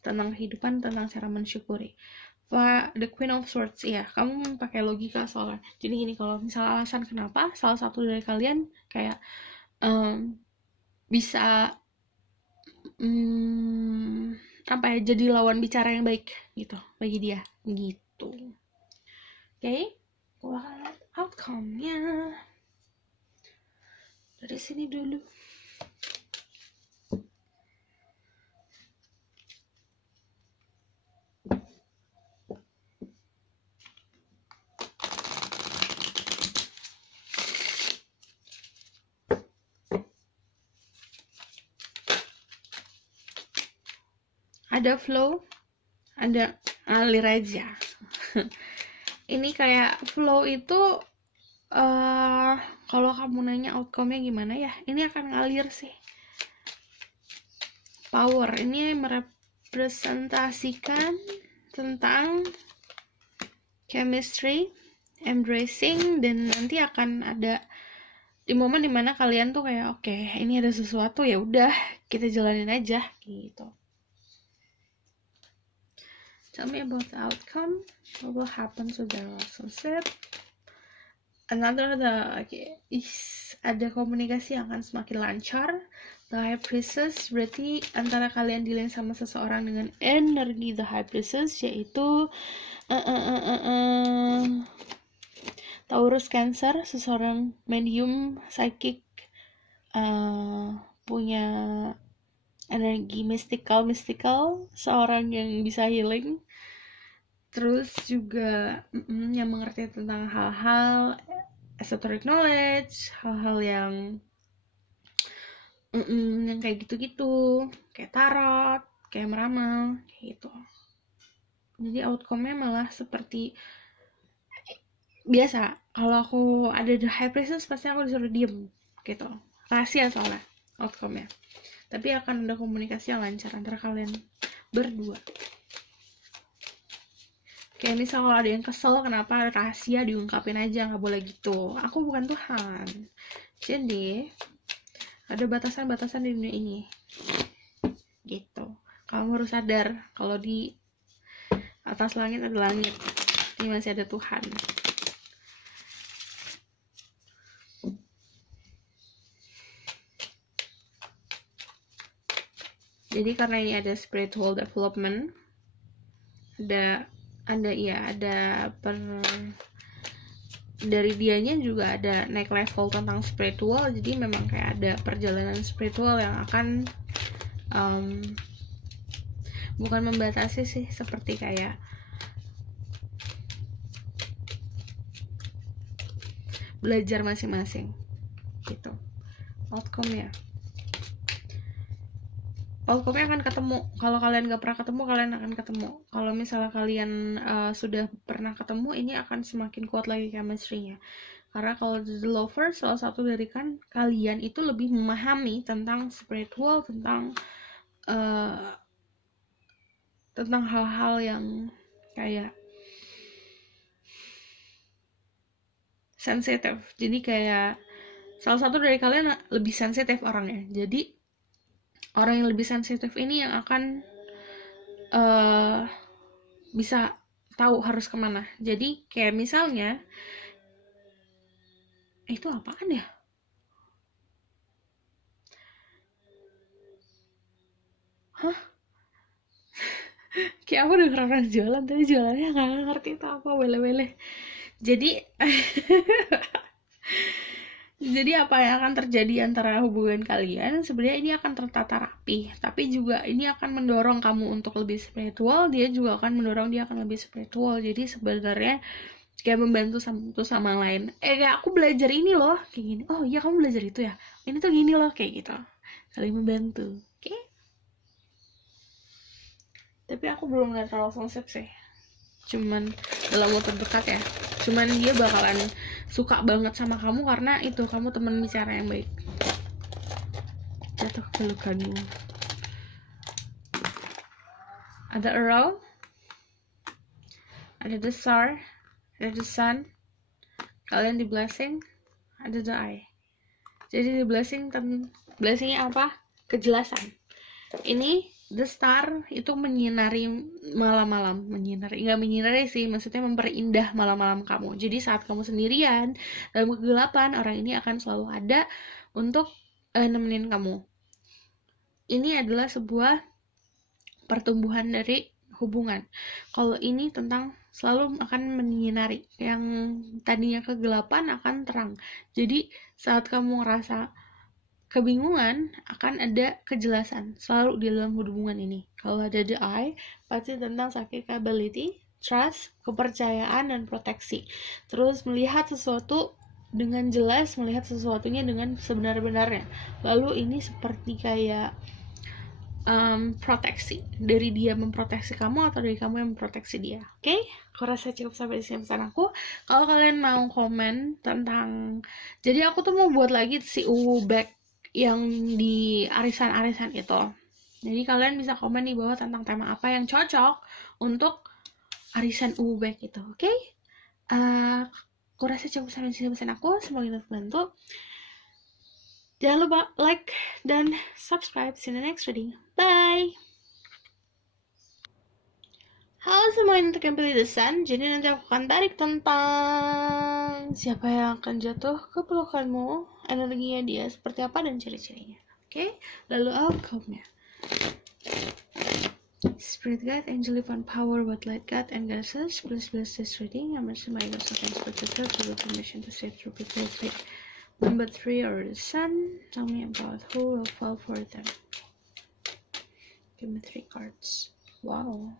tentang kehidupan, tentang cara mensyukuri. The Queen of Swords, ya kamu pakai logika soalnya. Jadi gini, kalau misalnya alasan kenapa salah satu dari kalian kayak bisa jadi lawan bicara yang baik gitu bagi dia gitu. Oke, lihat outcome-nya dari sini dulu. Ada flow, ada ngalir aja. Ini kayak flow itu kalau kamu nanya outcome-nya gimana ya, ini akan ngalir sih. Power ini merepresentasikan tentang chemistry, embracing, dan nanti akan ada di momen dimana kalian tuh kayak oke, ini ada sesuatu, ya udah kita jalanin aja gitu. Tell me about the outcome. What will happen to the relationship? Ada komunikasi yang akan semakin lancar. The High Priestess berarti antara kalian dealing sama seseorang dengan energi The High Priestess, yaitu Taurus Cancer, seseorang medium, psychic, punya energi mystical, seorang yang bisa healing, terus juga yang mengerti tentang hal-hal esoteric knowledge, hal-hal yang kayak gitu-gitu, kayak tarot, kayak meramal, kayak gitu. Jadi outcome-nya malah seperti biasa. Kalau aku ada The High Priestess, pasti aku disuruh diem gitu, rahasia soalnya outcome-nya. Tapi akan ada komunikasi yang lancar antara kalian berdua. Kayak misal kalau ada yang kesel kenapa rahasia, diungkapin aja, nggak boleh gitu. Aku bukan Tuhan. Jadi ada batasan-batasan di dunia ini. Gitu. Kamu harus sadar kalau di atas langit ada langit. Ini masih ada Tuhan. Jadi karena ini ada spiritual development, dari dianya juga ada naik level tentang spiritual. Jadi memang kayak ada perjalanan spiritual yang akan bukan membatasi sih, seperti kayak belajar masing-masing gitu. Outcome-nya akan ketemu. Kalau kalian gak pernah ketemu, kalian akan ketemu. Kalau misalnya kalian sudah pernah ketemu, ini akan semakin kuat lagi chemistry-nya. Karena kalau the lover, salah satu dari kalian itu lebih memahami tentang spiritual, tentang hal-hal yang kayak sensitif. Jadi kayak salah satu dari kalian lebih sensitif orangnya. Jadi orang yang lebih sensitif ini yang akan bisa tahu harus kemana. Jadi kayak misalnya, itu apaan ya? Hah? Kayak aku denger orang jualan, tapi jualannya gak ngerti itu apa, wele-wele. Jadi jadi apa yang akan terjadi antara hubungan kalian, sebenarnya ini akan tertata rapi, tapi juga ini akan mendorong kamu untuk lebih spiritual, dia juga akan mendorong dia akan lebih spiritual. Jadi sebenarnya kayak membantu satu sama lain. Kayak aku belajar ini loh, kayak gini. Oh iya, kamu belajar itu ya, ini tuh gini loh, kayak gitu, saling membantu. Oke? Tapi aku belum lihat relationship sih, cuman dalam waktu dekat ya. Cuman dia bakalan suka banget sama kamu karena itu kamu teman bicara yang baik. Jatuh ke pelukanmu. Ada arrow, ada the star, ada the sun. Kalian di blessing, ada the eye. Jadi di blessingnya apa? Kejelasan. Ini the star itu menyinari malam-malam, nggak menyinari sih, maksudnya memperindah malam-malam kamu. Jadi saat kamu sendirian dalam kegelapan, orang ini akan selalu ada untuk nemenin kamu. Ini adalah sebuah pertumbuhan dari hubungan. Kalau ini tentang selalu akan menyinari, yang tadinya kegelapan akan terang. Jadi saat kamu ngerasa kebingungan, akan ada kejelasan selalu di dalam hubungan ini. Kalau ada the eye, pasti tentang psychic ability, trust, kepercayaan, dan proteksi. Terus melihat sesuatu dengan jelas, melihat sesuatunya dengan sebenar-benarnya. Lalu ini seperti kayak proteksi, dari dia memproteksi kamu atau dari kamu yang memproteksi dia. Oke? Aku rasa cukup sampai di sini pesan aku. Kalau kalian mau komen tentang, jadi aku tuh mau buat lagi si bag yang di arisan-arisan itu. Jadi kalian bisa komen di bawah tentang tema apa yang cocok untuk arisan bag itu. Oke? Aku rasa cukup sampai di sini pesan aku. Semoga terbantu. Jangan lupa like dan subscribe. See you in the next reading. Bye! Halo semuanya, untuk yang pilih The Sun. Jadi nanti aku akan tarik tentang siapa yang akan jatuh ke pelukanmu, energinya dia seperti apa, dan ciri-cirinya. Oke? Lalu outcome-nya. Spirit Guide, Angel Divine Power, What Light God, and Goddesses, please bless this reading. I'm mercy my ghost of inspector to the permission to say through people. Number 3 or the sun. Tell me about who will fall for them. Give me 3 cards. Wow.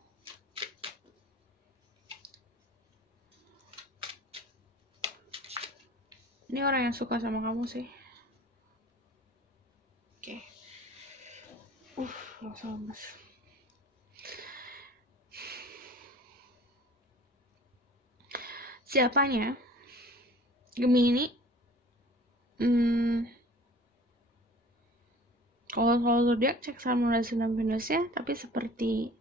Ini orang yang suka sama kamu sih. Oke. Langsung lemes. Siapanya? Gemini. Kalau zodiak cek sama Rasul dan Venusnya, tapi seperti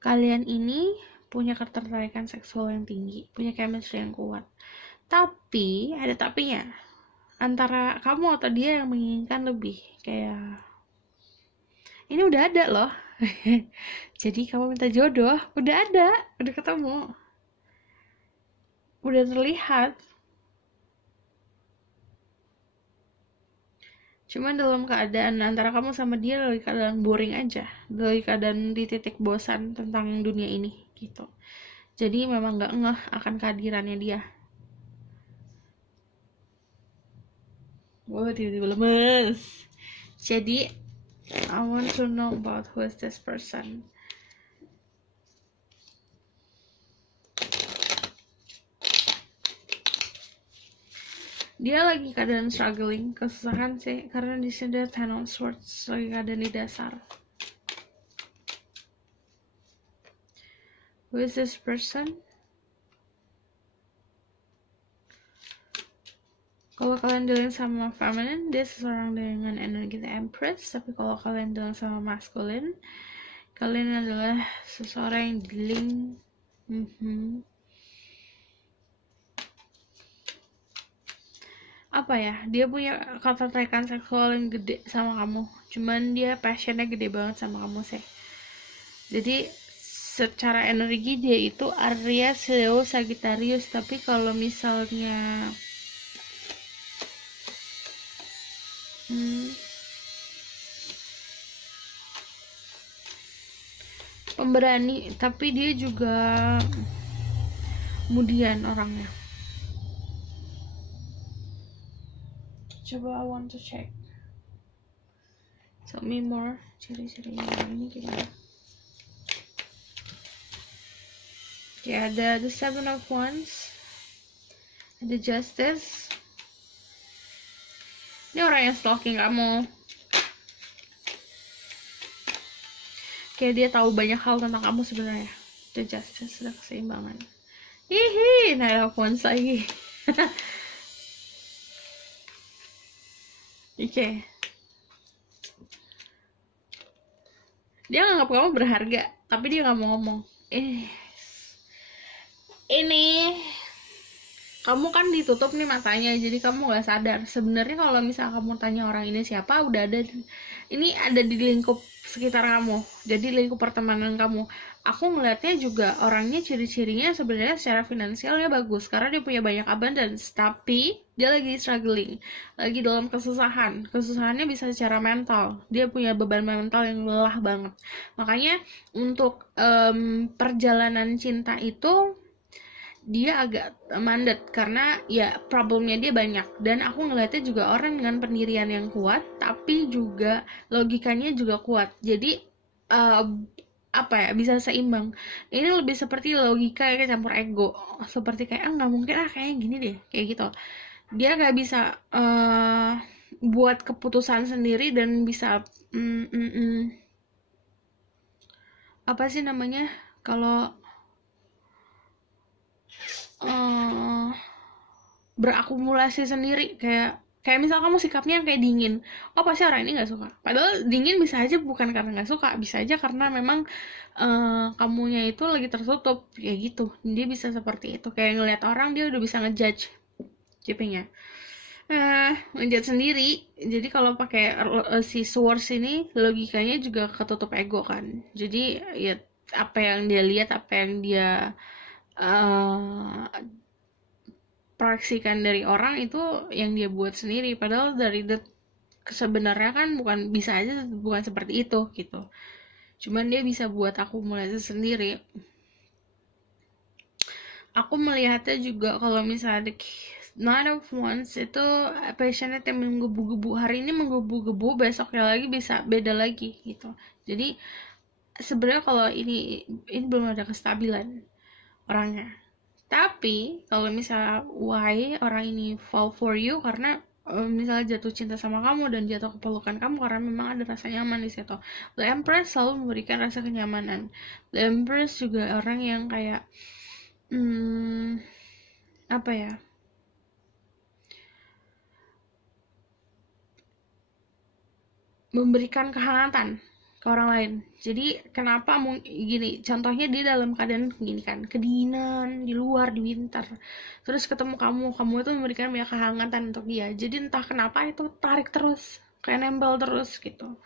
kalian ini punya ketertarikan seksual yang tinggi, punya chemistry yang kuat. Tapi ada tapinya. Antara kamu atau dia yang menginginkan lebih, kayak ini udah ada loh. Jadi kamu minta jodoh, udah ada, udah ketemu, udah terlihat. Cuman dalam keadaan antara kamu sama dia lagi keadaan boring aja, lagi keadaan di titik bosan tentang dunia ini gitu. Jadi memang gak ngeh akan kehadirannya dia. Wow, tiba-tiba lemes. Jadi I want to know about who is this person. Dia lagi keadaan struggling, kesusahan sih, karena di sini ada Ten of Swords, lagi keadaan di dasar. Who is this person? Kalau kalian dealing sama feminine, dia seseorang dengan energi The Empress. Tapi kalau kalian dealing sama masculine, kalian adalah seseorang yang dealing apa ya, dia punya ketertarikan seksual yang gede sama kamu, cuman dia passionnya gede banget sama kamu sih. Jadi secara energi dia itu Aries, Leo, Sagittarius. Tapi kalau misalnya pemberani, tapi dia juga kemudian orangnya. Coba I want to check. Tell me more. Ciri-cirinya ini gimana? Ya, ada the Seven of Wands, ada Justice. Ini orang yang stalking kamu. Kayak dia tahu banyak hal tentang kamu sebenarnya. The Justice, sudah keseimbangan. Hihi, Nine of Wands lagi. Oke. Dia nganggap kamu berharga, tapi dia nggak mau ngomong. Ini kamu kan ditutup nih matanya, jadi kamu nggak sadar. Sebenarnya kalau misalnya kamu tanya orang ini siapa, udah ada, ini ada di lingkup sekitar kamu, jadi lingkup pertemanan kamu. Aku ngelihatnya juga orangnya ciri-cirinya sebenarnya secara finansialnya bagus, karena dia punya banyak abundance, tapi dia lagi struggling, lagi dalam kesusahan. Kesusahannya bisa secara mental, dia punya beban mental yang lelah banget. Makanya untuk perjalanan cinta itu dia agak mandet, karena ya problemnya dia banyak. Dan aku ngeliatnya juga orang dengan pendirian yang kuat, tapi juga logikanya juga kuat. Jadi apa ya, bisa seimbang. Ini lebih seperti logika yang campur ego, seperti kayak nggak mungkin kayak gini deh, kayak gitu. Dia nggak bisa buat keputusan sendiri dan bisa apa sih namanya, kalau berakumulasi sendiri. Kayak misal kamu sikapnya kayak dingin, oh pasti orang ini nggak suka. Padahal dingin bisa aja bukan karena nggak suka, bisa aja karena memang kamunya itu lagi tertutup kayak gitu. Dia bisa seperti itu, kayak ngelihat orang dia udah bisa ngejudge tipenya, ngejudge sendiri. Jadi kalau pakai si Swords ini, logikanya juga ketutup ego kan. Jadi ya apa yang dia lihat, apa yang dia proyeksikan dari orang itu yang dia buat sendiri. Padahal dari sebenarnya kan bukan, bisa aja bukan seperti itu gitu. Cuman dia bisa buat akumulasi sendiri. Aku melihatnya juga kalau misalnya Nine of Wands itu passionate yang menggebu-gebu. Hari ini menggebu-gebu, besoknya lagi bisa beda lagi gitu. Jadi sebenarnya kalau ini belum ada kestabilan orangnya. Tapi kalau misalnya why orang ini fall for you, karena misalnya jatuh cinta sama kamu dan jatuh ke pelukan kamu karena memang ada rasa nyaman di situ. The Empress selalu memberikan rasa kenyamanan. The Empress juga orang yang kayak apa ya, memberikan kehangatan ke orang lain. Jadi kenapa gini, contohnya dia dalam keadaan gini kan, kedinginan di luar di winter, terus ketemu kamu itu memberikan banyak kehangatan untuk dia. Jadi entah kenapa itu tarik terus, kayak nempel terus gitu.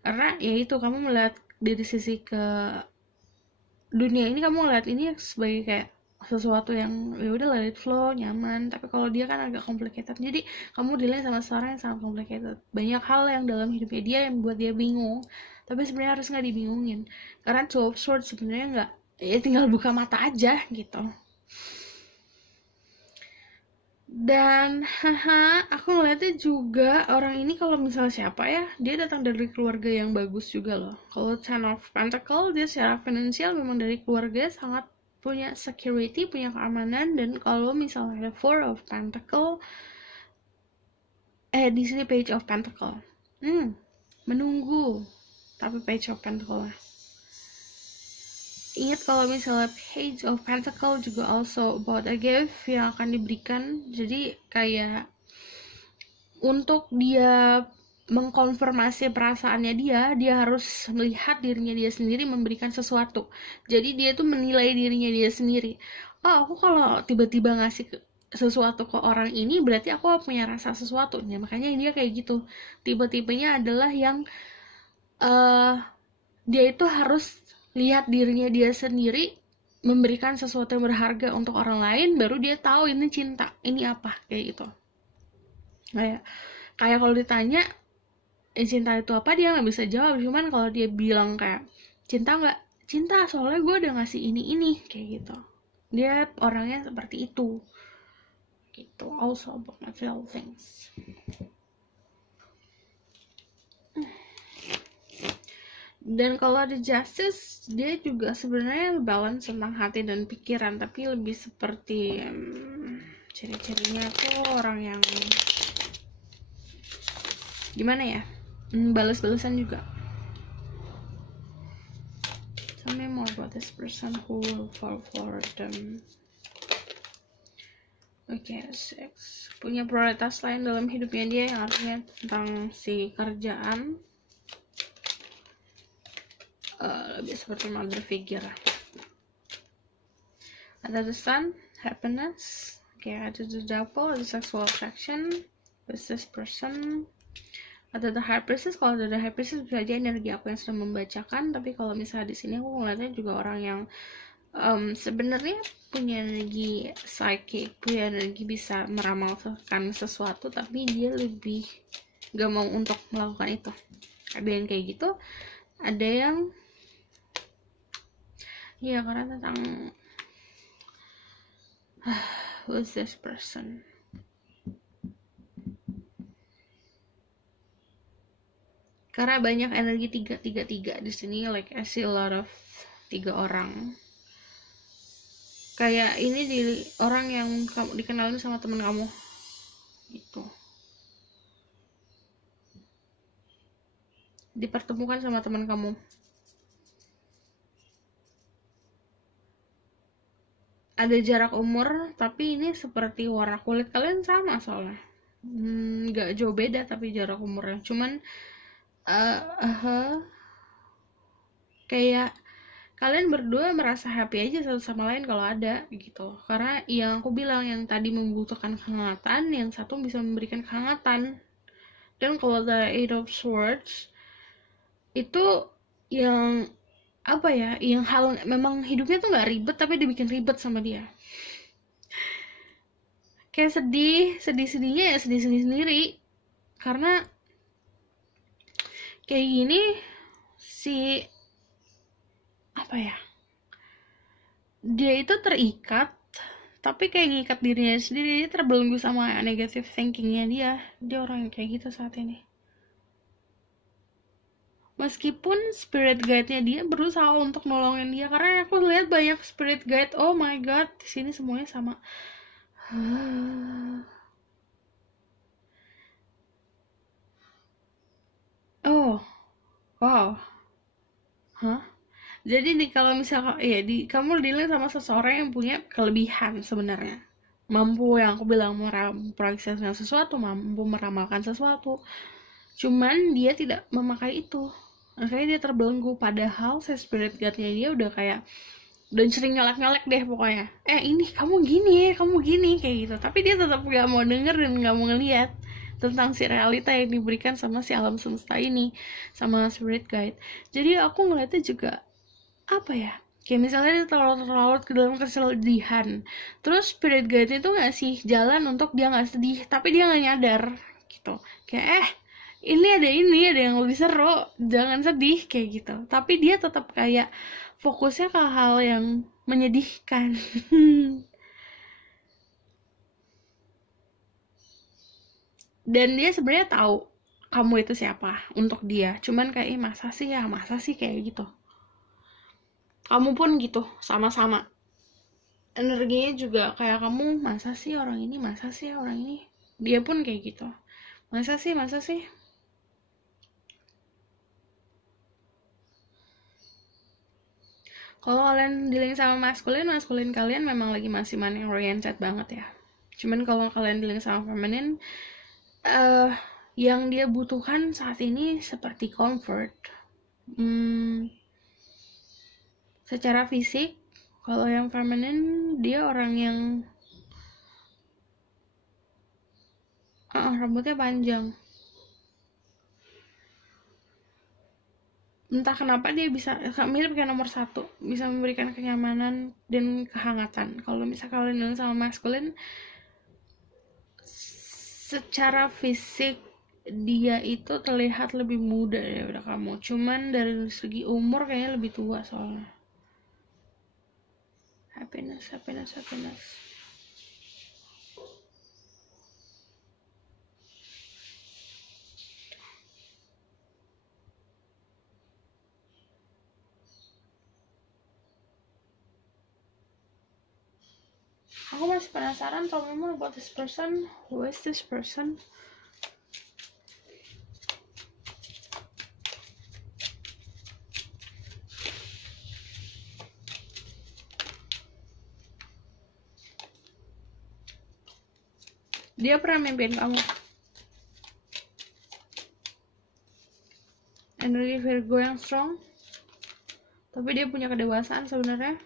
Karena ya itu, kamu melihat dari sisi ke dunia ini, kamu melihat ini sebagai kayak sesuatu yang ya udah let it flow, nyaman. Tapi kalau dia kan agak complicated, jadi kamu dilihat sama seorang yang sangat complicated. Banyak hal yang dalam hidupnya dia yang buat dia bingung, tapi sebenarnya harus nggak dibingungin, karena Two of Swords sebenarnya nggak, ya tinggal buka mata aja gitu. Dan aku ngeliatnya juga orang ini kalau misalnya siapa ya, dia datang dari keluarga yang bagus juga loh. Kalau Ten of Pentacle, dia secara finansial memang dari keluarga sangat punya security, punya keamanan. Dan kalau misalnya Four of Pentacle, di sini Page of Pentacle, menunggu, tapi Page of Pentacle. Ingat kalau misalnya Page of Pentacle juga also about a gift yang akan diberikan. Jadi kayak untuk dia mengkonfirmasi perasaannya dia harus melihat dirinya dia sendiri memberikan sesuatu. Jadi dia tuh menilai dirinya dia sendiri. Oh, aku kalau tiba-tiba ngasih sesuatu ke orang ini berarti aku punya rasa sesuatu. Ya, makanya dia kayak gitu. Tiba-tibanya adalah yang dia itu harus lihat dirinya dia sendiri memberikan sesuatu yang berharga untuk orang lain, baru dia tahu ini cinta, ini apa, kayak gitu. Kayak kalau ditanya cinta itu apa, dia nggak bisa jawab. Cuman kalau dia bilang kayak cinta nggak, cinta soalnya gue udah ngasih ini kayak gitu. Dia orangnya seperti itu gitu. Also about material things. Dan kalau ada Justice, dia juga sebenarnya balance tentang hati dan pikiran, tapi lebih seperti ciri-cirinya tuh orang yang gimana ya, balas-balasan juga. Tell me more about this person who will fall for them. Okay, 6. Punya prioritas lain dalam hidupnya dia yang artinya tentang si kerjaan. Lebih seperti mother figure. Ada the sun, happiness. Okay, ada the devil, ada sexual attraction with this person. Ada the high priestess. Kalau ada the high priestess bisa aja energi aku yang sedang membacakan. Tapi kalau misalnya di sini aku ngeliatnya juga orang yang sebenarnya punya energi psychic, punya energi bisa meramalkan sesuatu, tapi dia lebih gak mau untuk melakukan itu. Ada yang kayak gitu, ada yang ya karena tentang who's this person. Karena banyak energi 3 di sini, like I see a lot of 3 orang. Kayak ini di orang yang kamu dikenalin sama temen kamu gitu, dipertemukan sama teman kamu. Ada jarak umur, tapi ini seperti warna kulit kalian sama soalnya. Gak jauh beda tapi jarak umurnya. Cuman kayak kalian berdua merasa happy aja satu sama lain kalau ada gitu. Karena yang aku bilang, yang tadi membutuhkan kehangatan, yang satu bisa memberikan kehangatan. Dan kalau the Eight of Swords itu yang apa ya, yang hal memang hidupnya tuh nggak ribet tapi dibikin ribet sama dia. Kayak sedihnya ya sedih sendiri. Karena kayak gini si apa ya, dia itu terikat tapi kayak ngikat dirinya sendiri, dia terbelenggu sama negative thinkingnya dia orang yang kayak gitu saat ini. Meskipun spirit guide-nya dia berusaha untuk nolongin dia, karena aku lihat banyak spirit guide. Oh my god, di sini semuanya sama. Oh, wow, Jadi kalau misalnya ya kamu dealing sama seseorang yang punya kelebihan sebenarnya, mampu, yang aku bilang, memproyeksikan sesuatu, mampu meramalkan sesuatu. Cuman dia tidak memakai itu. Makanya dia terbelenggu, padahal spirit guide-nya dia udah kayak dan sering nyolek-nyolek deh pokoknya. Ini kamu gini kayak gitu. Tapi dia tetap gak mau denger dan gak mau ngeliat tentang si realita yang diberikan sama si alam semesta ini, sama spirit guide. Jadi aku ngeliatnya juga apa ya? Kayak misalnya dia terlalu ke dalam kesedihan. Terus spirit guide itu ngasih jalan untuk dia gak sedih, tapi dia gak nyadar gitu. Kayak ini ada yang lebih seru, jangan sedih kayak gitu. Tapi dia tetap kayak fokusnya ke hal yang menyedihkan. dan dia sebenarnya tahu kamu itu siapa untuk dia, cuman kayak masa sih kayak gitu. Kamu pun gitu, sama-sama energinya juga kayak kamu, masa sih orang ini, dia pun kayak gitu, masa sih. Kalau kalian dealing sama maskulin kalian memang lagi masih money oriented banget ya. Cuman kalau kalian dealing sama feminine, yang dia butuhkan saat ini seperti comfort. Secara fisik, kalau yang feminine dia orang yang rambutnya panjang. Entah kenapa dia bisa mirip kayak nomor 1, bisa memberikan kenyamanan dan kehangatan. Kalau misalnya kalian sama maskulin, secara fisik dia itu terlihat lebih muda daripada kamu, cuman dari segi umur kayaknya lebih tua soalnya. Happiness. Aku masih penasaran, tell me more about this person. Who is this person? Dia pernah mimpiin kamu. Energi Virgo yang strong, tapi dia punya kedewasaan sebenarnya.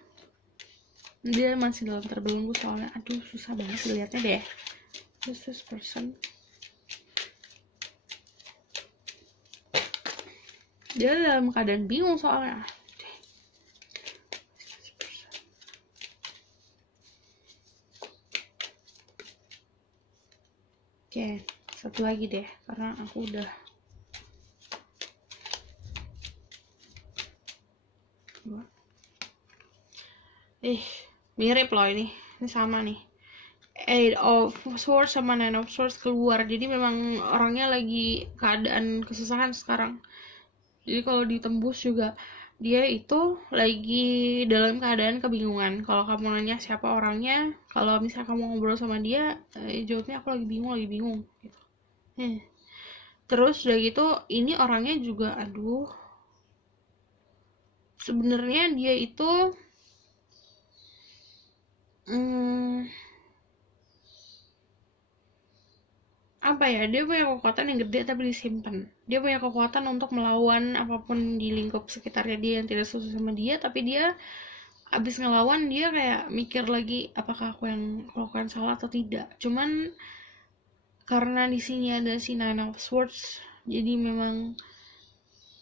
Dia masih dalam terbelenggu soalnya. Aduh, susah banget dilihatnya deh. Who's this person? Dia dalam keadaan bingung soalnya. Oke, satu lagi deh, karena aku udah mirip loh ini sama nih. 8 of Swords sama 9 of Swords keluar, jadi memang orangnya lagi keadaan kesusahan sekarang. Jadi kalau ditembus juga dia itu lagi dalam keadaan kebingungan. Kalau kamu nanya siapa orangnya, kalau misalnya kamu ngobrol sama dia, jawabnya aku lagi bingung gitu. Terus udah gitu, ini orangnya juga sebenarnya dia itu apa ya, dia punya kekuatan yang gede tapi disimpan. Dia punya kekuatan untuk melawan apapun di lingkup sekitarnya dia yang tidak sesuai sama dia, tapi dia abis ngelawan dia kayak mikir lagi, apakah aku yang melakukan salah atau tidak. Cuman karena di sini ada si Nine of Swords, jadi memang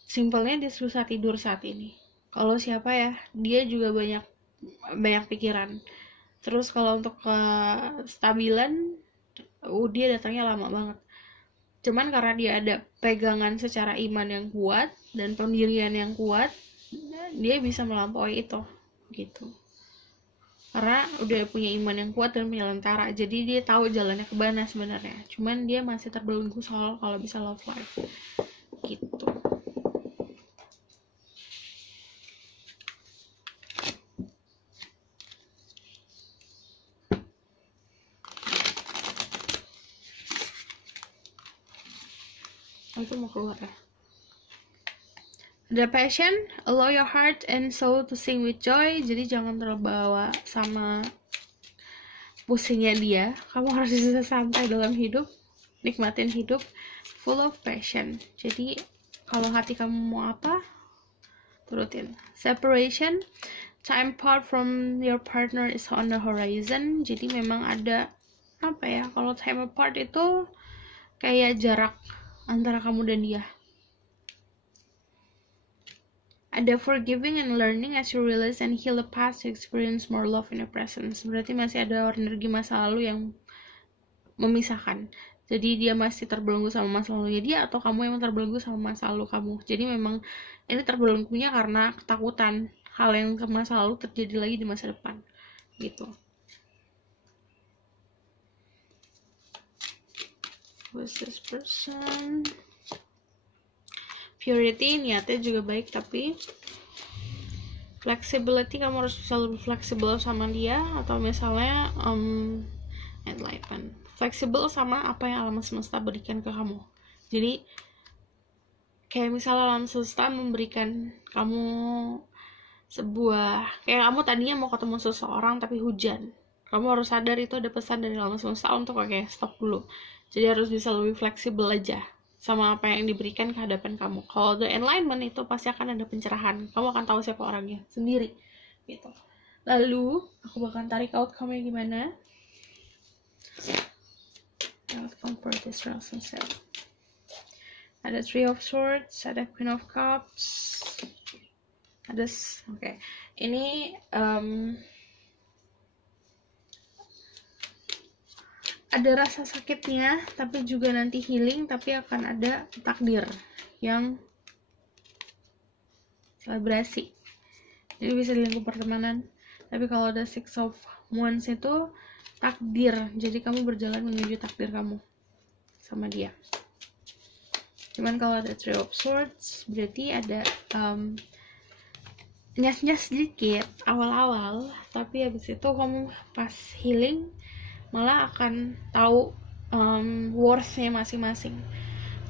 simpelnya dia susah tidur saat ini. Kalau siapa ya, dia juga banyak pikiran. Terus kalau untuk kestabilan, dia datangnya lama banget. Cuman karena dia ada pegangan secara iman yang kuat dan pendirian yang kuat, dia bisa melampaui itu gitu. Karena udah punya iman yang kuat dan punya lentera, jadi dia tahu jalannya ke mana sebenarnya. Cuman dia masih terbelenggu soal kalau bisa love life gitu. Itu mau keluar ya. The passion, allow your heart and soul to sing with joy. Jadi jangan terbawa sama pusingnya dia. Kamu harus bisa santai dalam hidup, nikmatin hidup, full of passion. Jadi kalau hati kamu mau apa, turutin. Separation, time apart from your partner is on the horizon. Jadi memang ada apa ya, kalau time apart itu kayak jarak antara kamu dan dia. Ada forgiving and learning as you realize and heal the past to experience more love in the present. Berarti masih ada energi masa lalu yang memisahkan. Jadi dia masih terbelenggu sama masa lalunya dia, atau kamu yang terbelenggu sama masa lalu kamu. Jadi memang ini terbelenggunya karena ketakutan hal yang ke masa lalu terjadi lagi di masa depan gitu. Who's this person? Purity, niatnya juga baik, tapi flexibility, kamu harus selalu fleksibel sama dia. Atau misalnya enlightenment, fleksibel sama apa yang alam semesta berikan ke kamu. Jadi kayak misalnya alam semesta memberikan kamu sebuah, kayak kamu tadinya mau ketemu seseorang tapi hujan, kamu harus sadar itu ada pesan dari alam semesta untuk oke, stop dulu. Jadi harus bisa lebih fleksibel aja sama apa yang diberikan ke hadapan kamu. Kalau the enlightenment itu pasti akan ada pencerahan, kamu akan tahu siapa orangnya sendiri gitu. Lalu aku bakal tarik outcome-nya gimana. Outcome for this relationship. Ada Three of Swords, ada Queen of Cups, ada oke. Ini ada rasa sakitnya, tapi juga nanti healing, tapi akan ada takdir yang selebrasi. Jadi bisa di lingkup pertemanan. Tapi kalau ada Six of Wands itu takdir. Jadi kamu berjalan menuju takdir kamu sama dia. Cuman kalau ada Three of Swords berarti ada nyas-nyas sedikit awal-awal, tapi habis itu kamu pas healing malah akan tahu worth-nya masing-masing.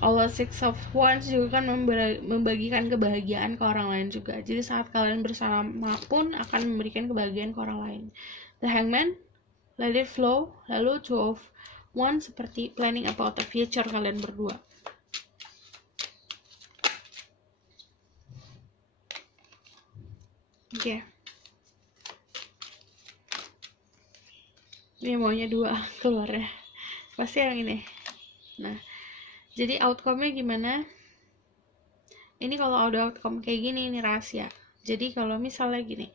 Kalau Six of Wands juga kan membagikan kebahagiaan ke orang lain juga. Jadi saat kalian bersama pun akan memberikan kebahagiaan ke orang lain. The Hangman, let it flow. Lalu Two of Wands seperti planning about the future kalian berdua. Oke. Ini maunya 2 keluarnya. Pasti yang ini. Nah, jadi outcome-nya gimana? Ini kalau ada outcome kayak gini, ini rahasia. Jadi kalau misalnya gini,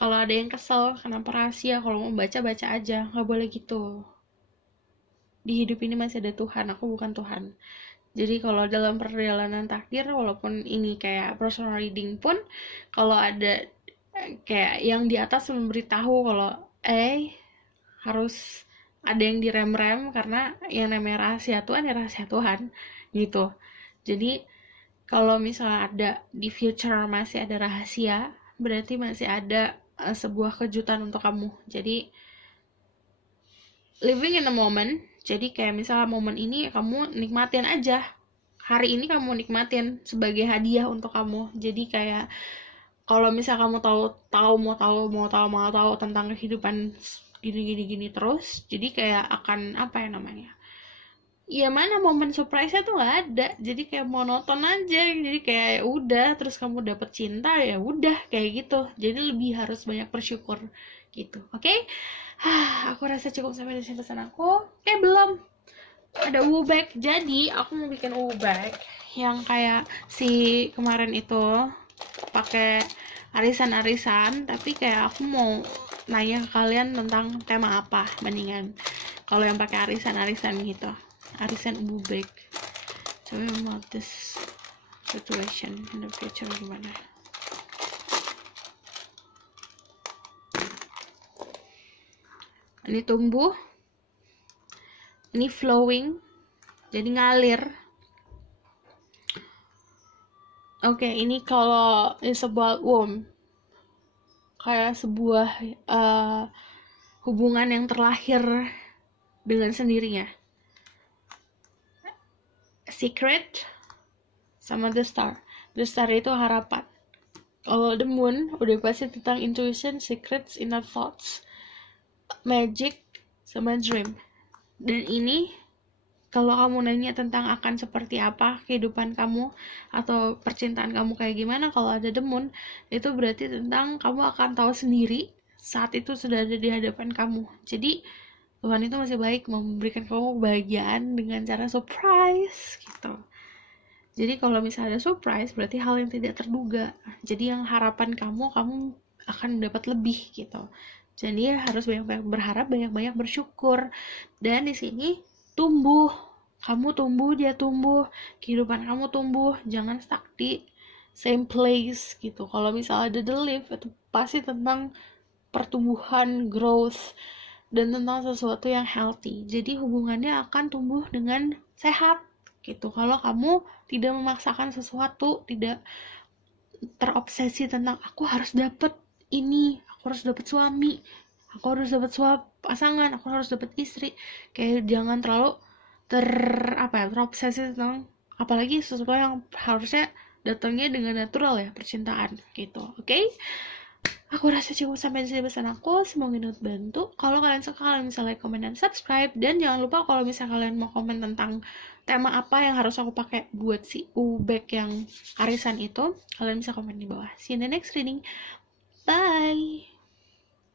kalau ada yang kesel, kenapa rahasia? Kalau mau baca-baca aja, nggak boleh gitu. Di hidup ini masih ada Tuhan, aku bukan Tuhan. Jadi kalau dalam perjalanan takdir, walaupun ini kayak personal reading pun, kalau ada kayak yang di atas memberitahu kalau harus ada yang direm-rem, karena yang namanya rahasia Tuhan ya rahasia Tuhan gitu. Jadi kalau misalnya ada di future masih ada rahasia, berarti masih ada sebuah kejutan untuk kamu. Jadi living in the moment. Jadi kayak misalnya momen ini kamu nikmatin aja. Hari ini kamu nikmatin sebagai hadiah untuk kamu. Jadi kayak kalau misalnya kamu mau tahu tentang kehidupan gini terus, jadi kayak akan apa ya namanya, ya mana momen surprise-nya tuh nggak ada. Jadi kayak monoton aja. Jadi kayak udah, terus kamu dapet cinta ya udah kayak gitu. Jadi lebih harus banyak bersyukur gitu. Oke? Aku rasa cukup sampai di sini pesan aku. Belum ada Wubek. Jadi aku mau bikin Wubek yang kayak si kemarin itu pakai arisan-arisan, tapi kayak aku mau nanya ke kalian tentang tema apa mendingan kalau yang pakai arisan-arisan gitu, arisan Wubek. So about this situation in the future gimana? Ini tumbuh, ini flowing, jadi ngalir. Oke, ini kalau is about womb, kayak sebuah hubungan yang terlahir dengan sendirinya. Secret sama the star. The star itu harapan. Kalau the moon udah pasti tentang intuition, secrets, inner thoughts, magic sama dream. Dan ini kalau kamu nanya tentang akan seperti apa kehidupan kamu atau percintaan kamu kayak gimana, kalau ada the moon, itu berarti tentang kamu akan tahu sendiri saat itu sudah ada di hadapan kamu. Jadi Tuhan itu masih baik memberikan kamu kebahagiaan dengan cara surprise gitu. Jadi kalau misalnya ada surprise, berarti hal yang tidak terduga. Jadi yang harapan kamu akan mendapat lebih gitu. Jadi harus banyak-banyak berharap, banyak-banyak bersyukur. Dan di sini tumbuh, kamu tumbuh, dia tumbuh, kehidupan kamu tumbuh, jangan stuck di same place gitu. Kalau misalnya ada the live, itu pasti tentang pertumbuhan, growth, dan tentang sesuatu yang healthy. Jadi hubungannya akan tumbuh dengan sehat gitu. Kalau kamu tidak memaksakan sesuatu, tidak terobsesi tentang aku harus dapet ini, aku harus dapet suami, aku harus dapet pasangan, aku harus dapet istri. Kayak jangan terlalu terobsesi tentang apalagi sesuatu yang harusnya datangnya dengan natural ya, percintaan gitu. Oke? Aku rasa cukup sampai di sini pesan aku. Semoga ini bantu. Kalau kalian suka, kalian bisa like, comment, dan subscribe. Dan jangan lupa kalau misalnya kalian mau komen tentang tema apa yang harus aku pakai buat si ubek yang arisan itu, kalian bisa komen di bawah. See you in the next reading. Bye!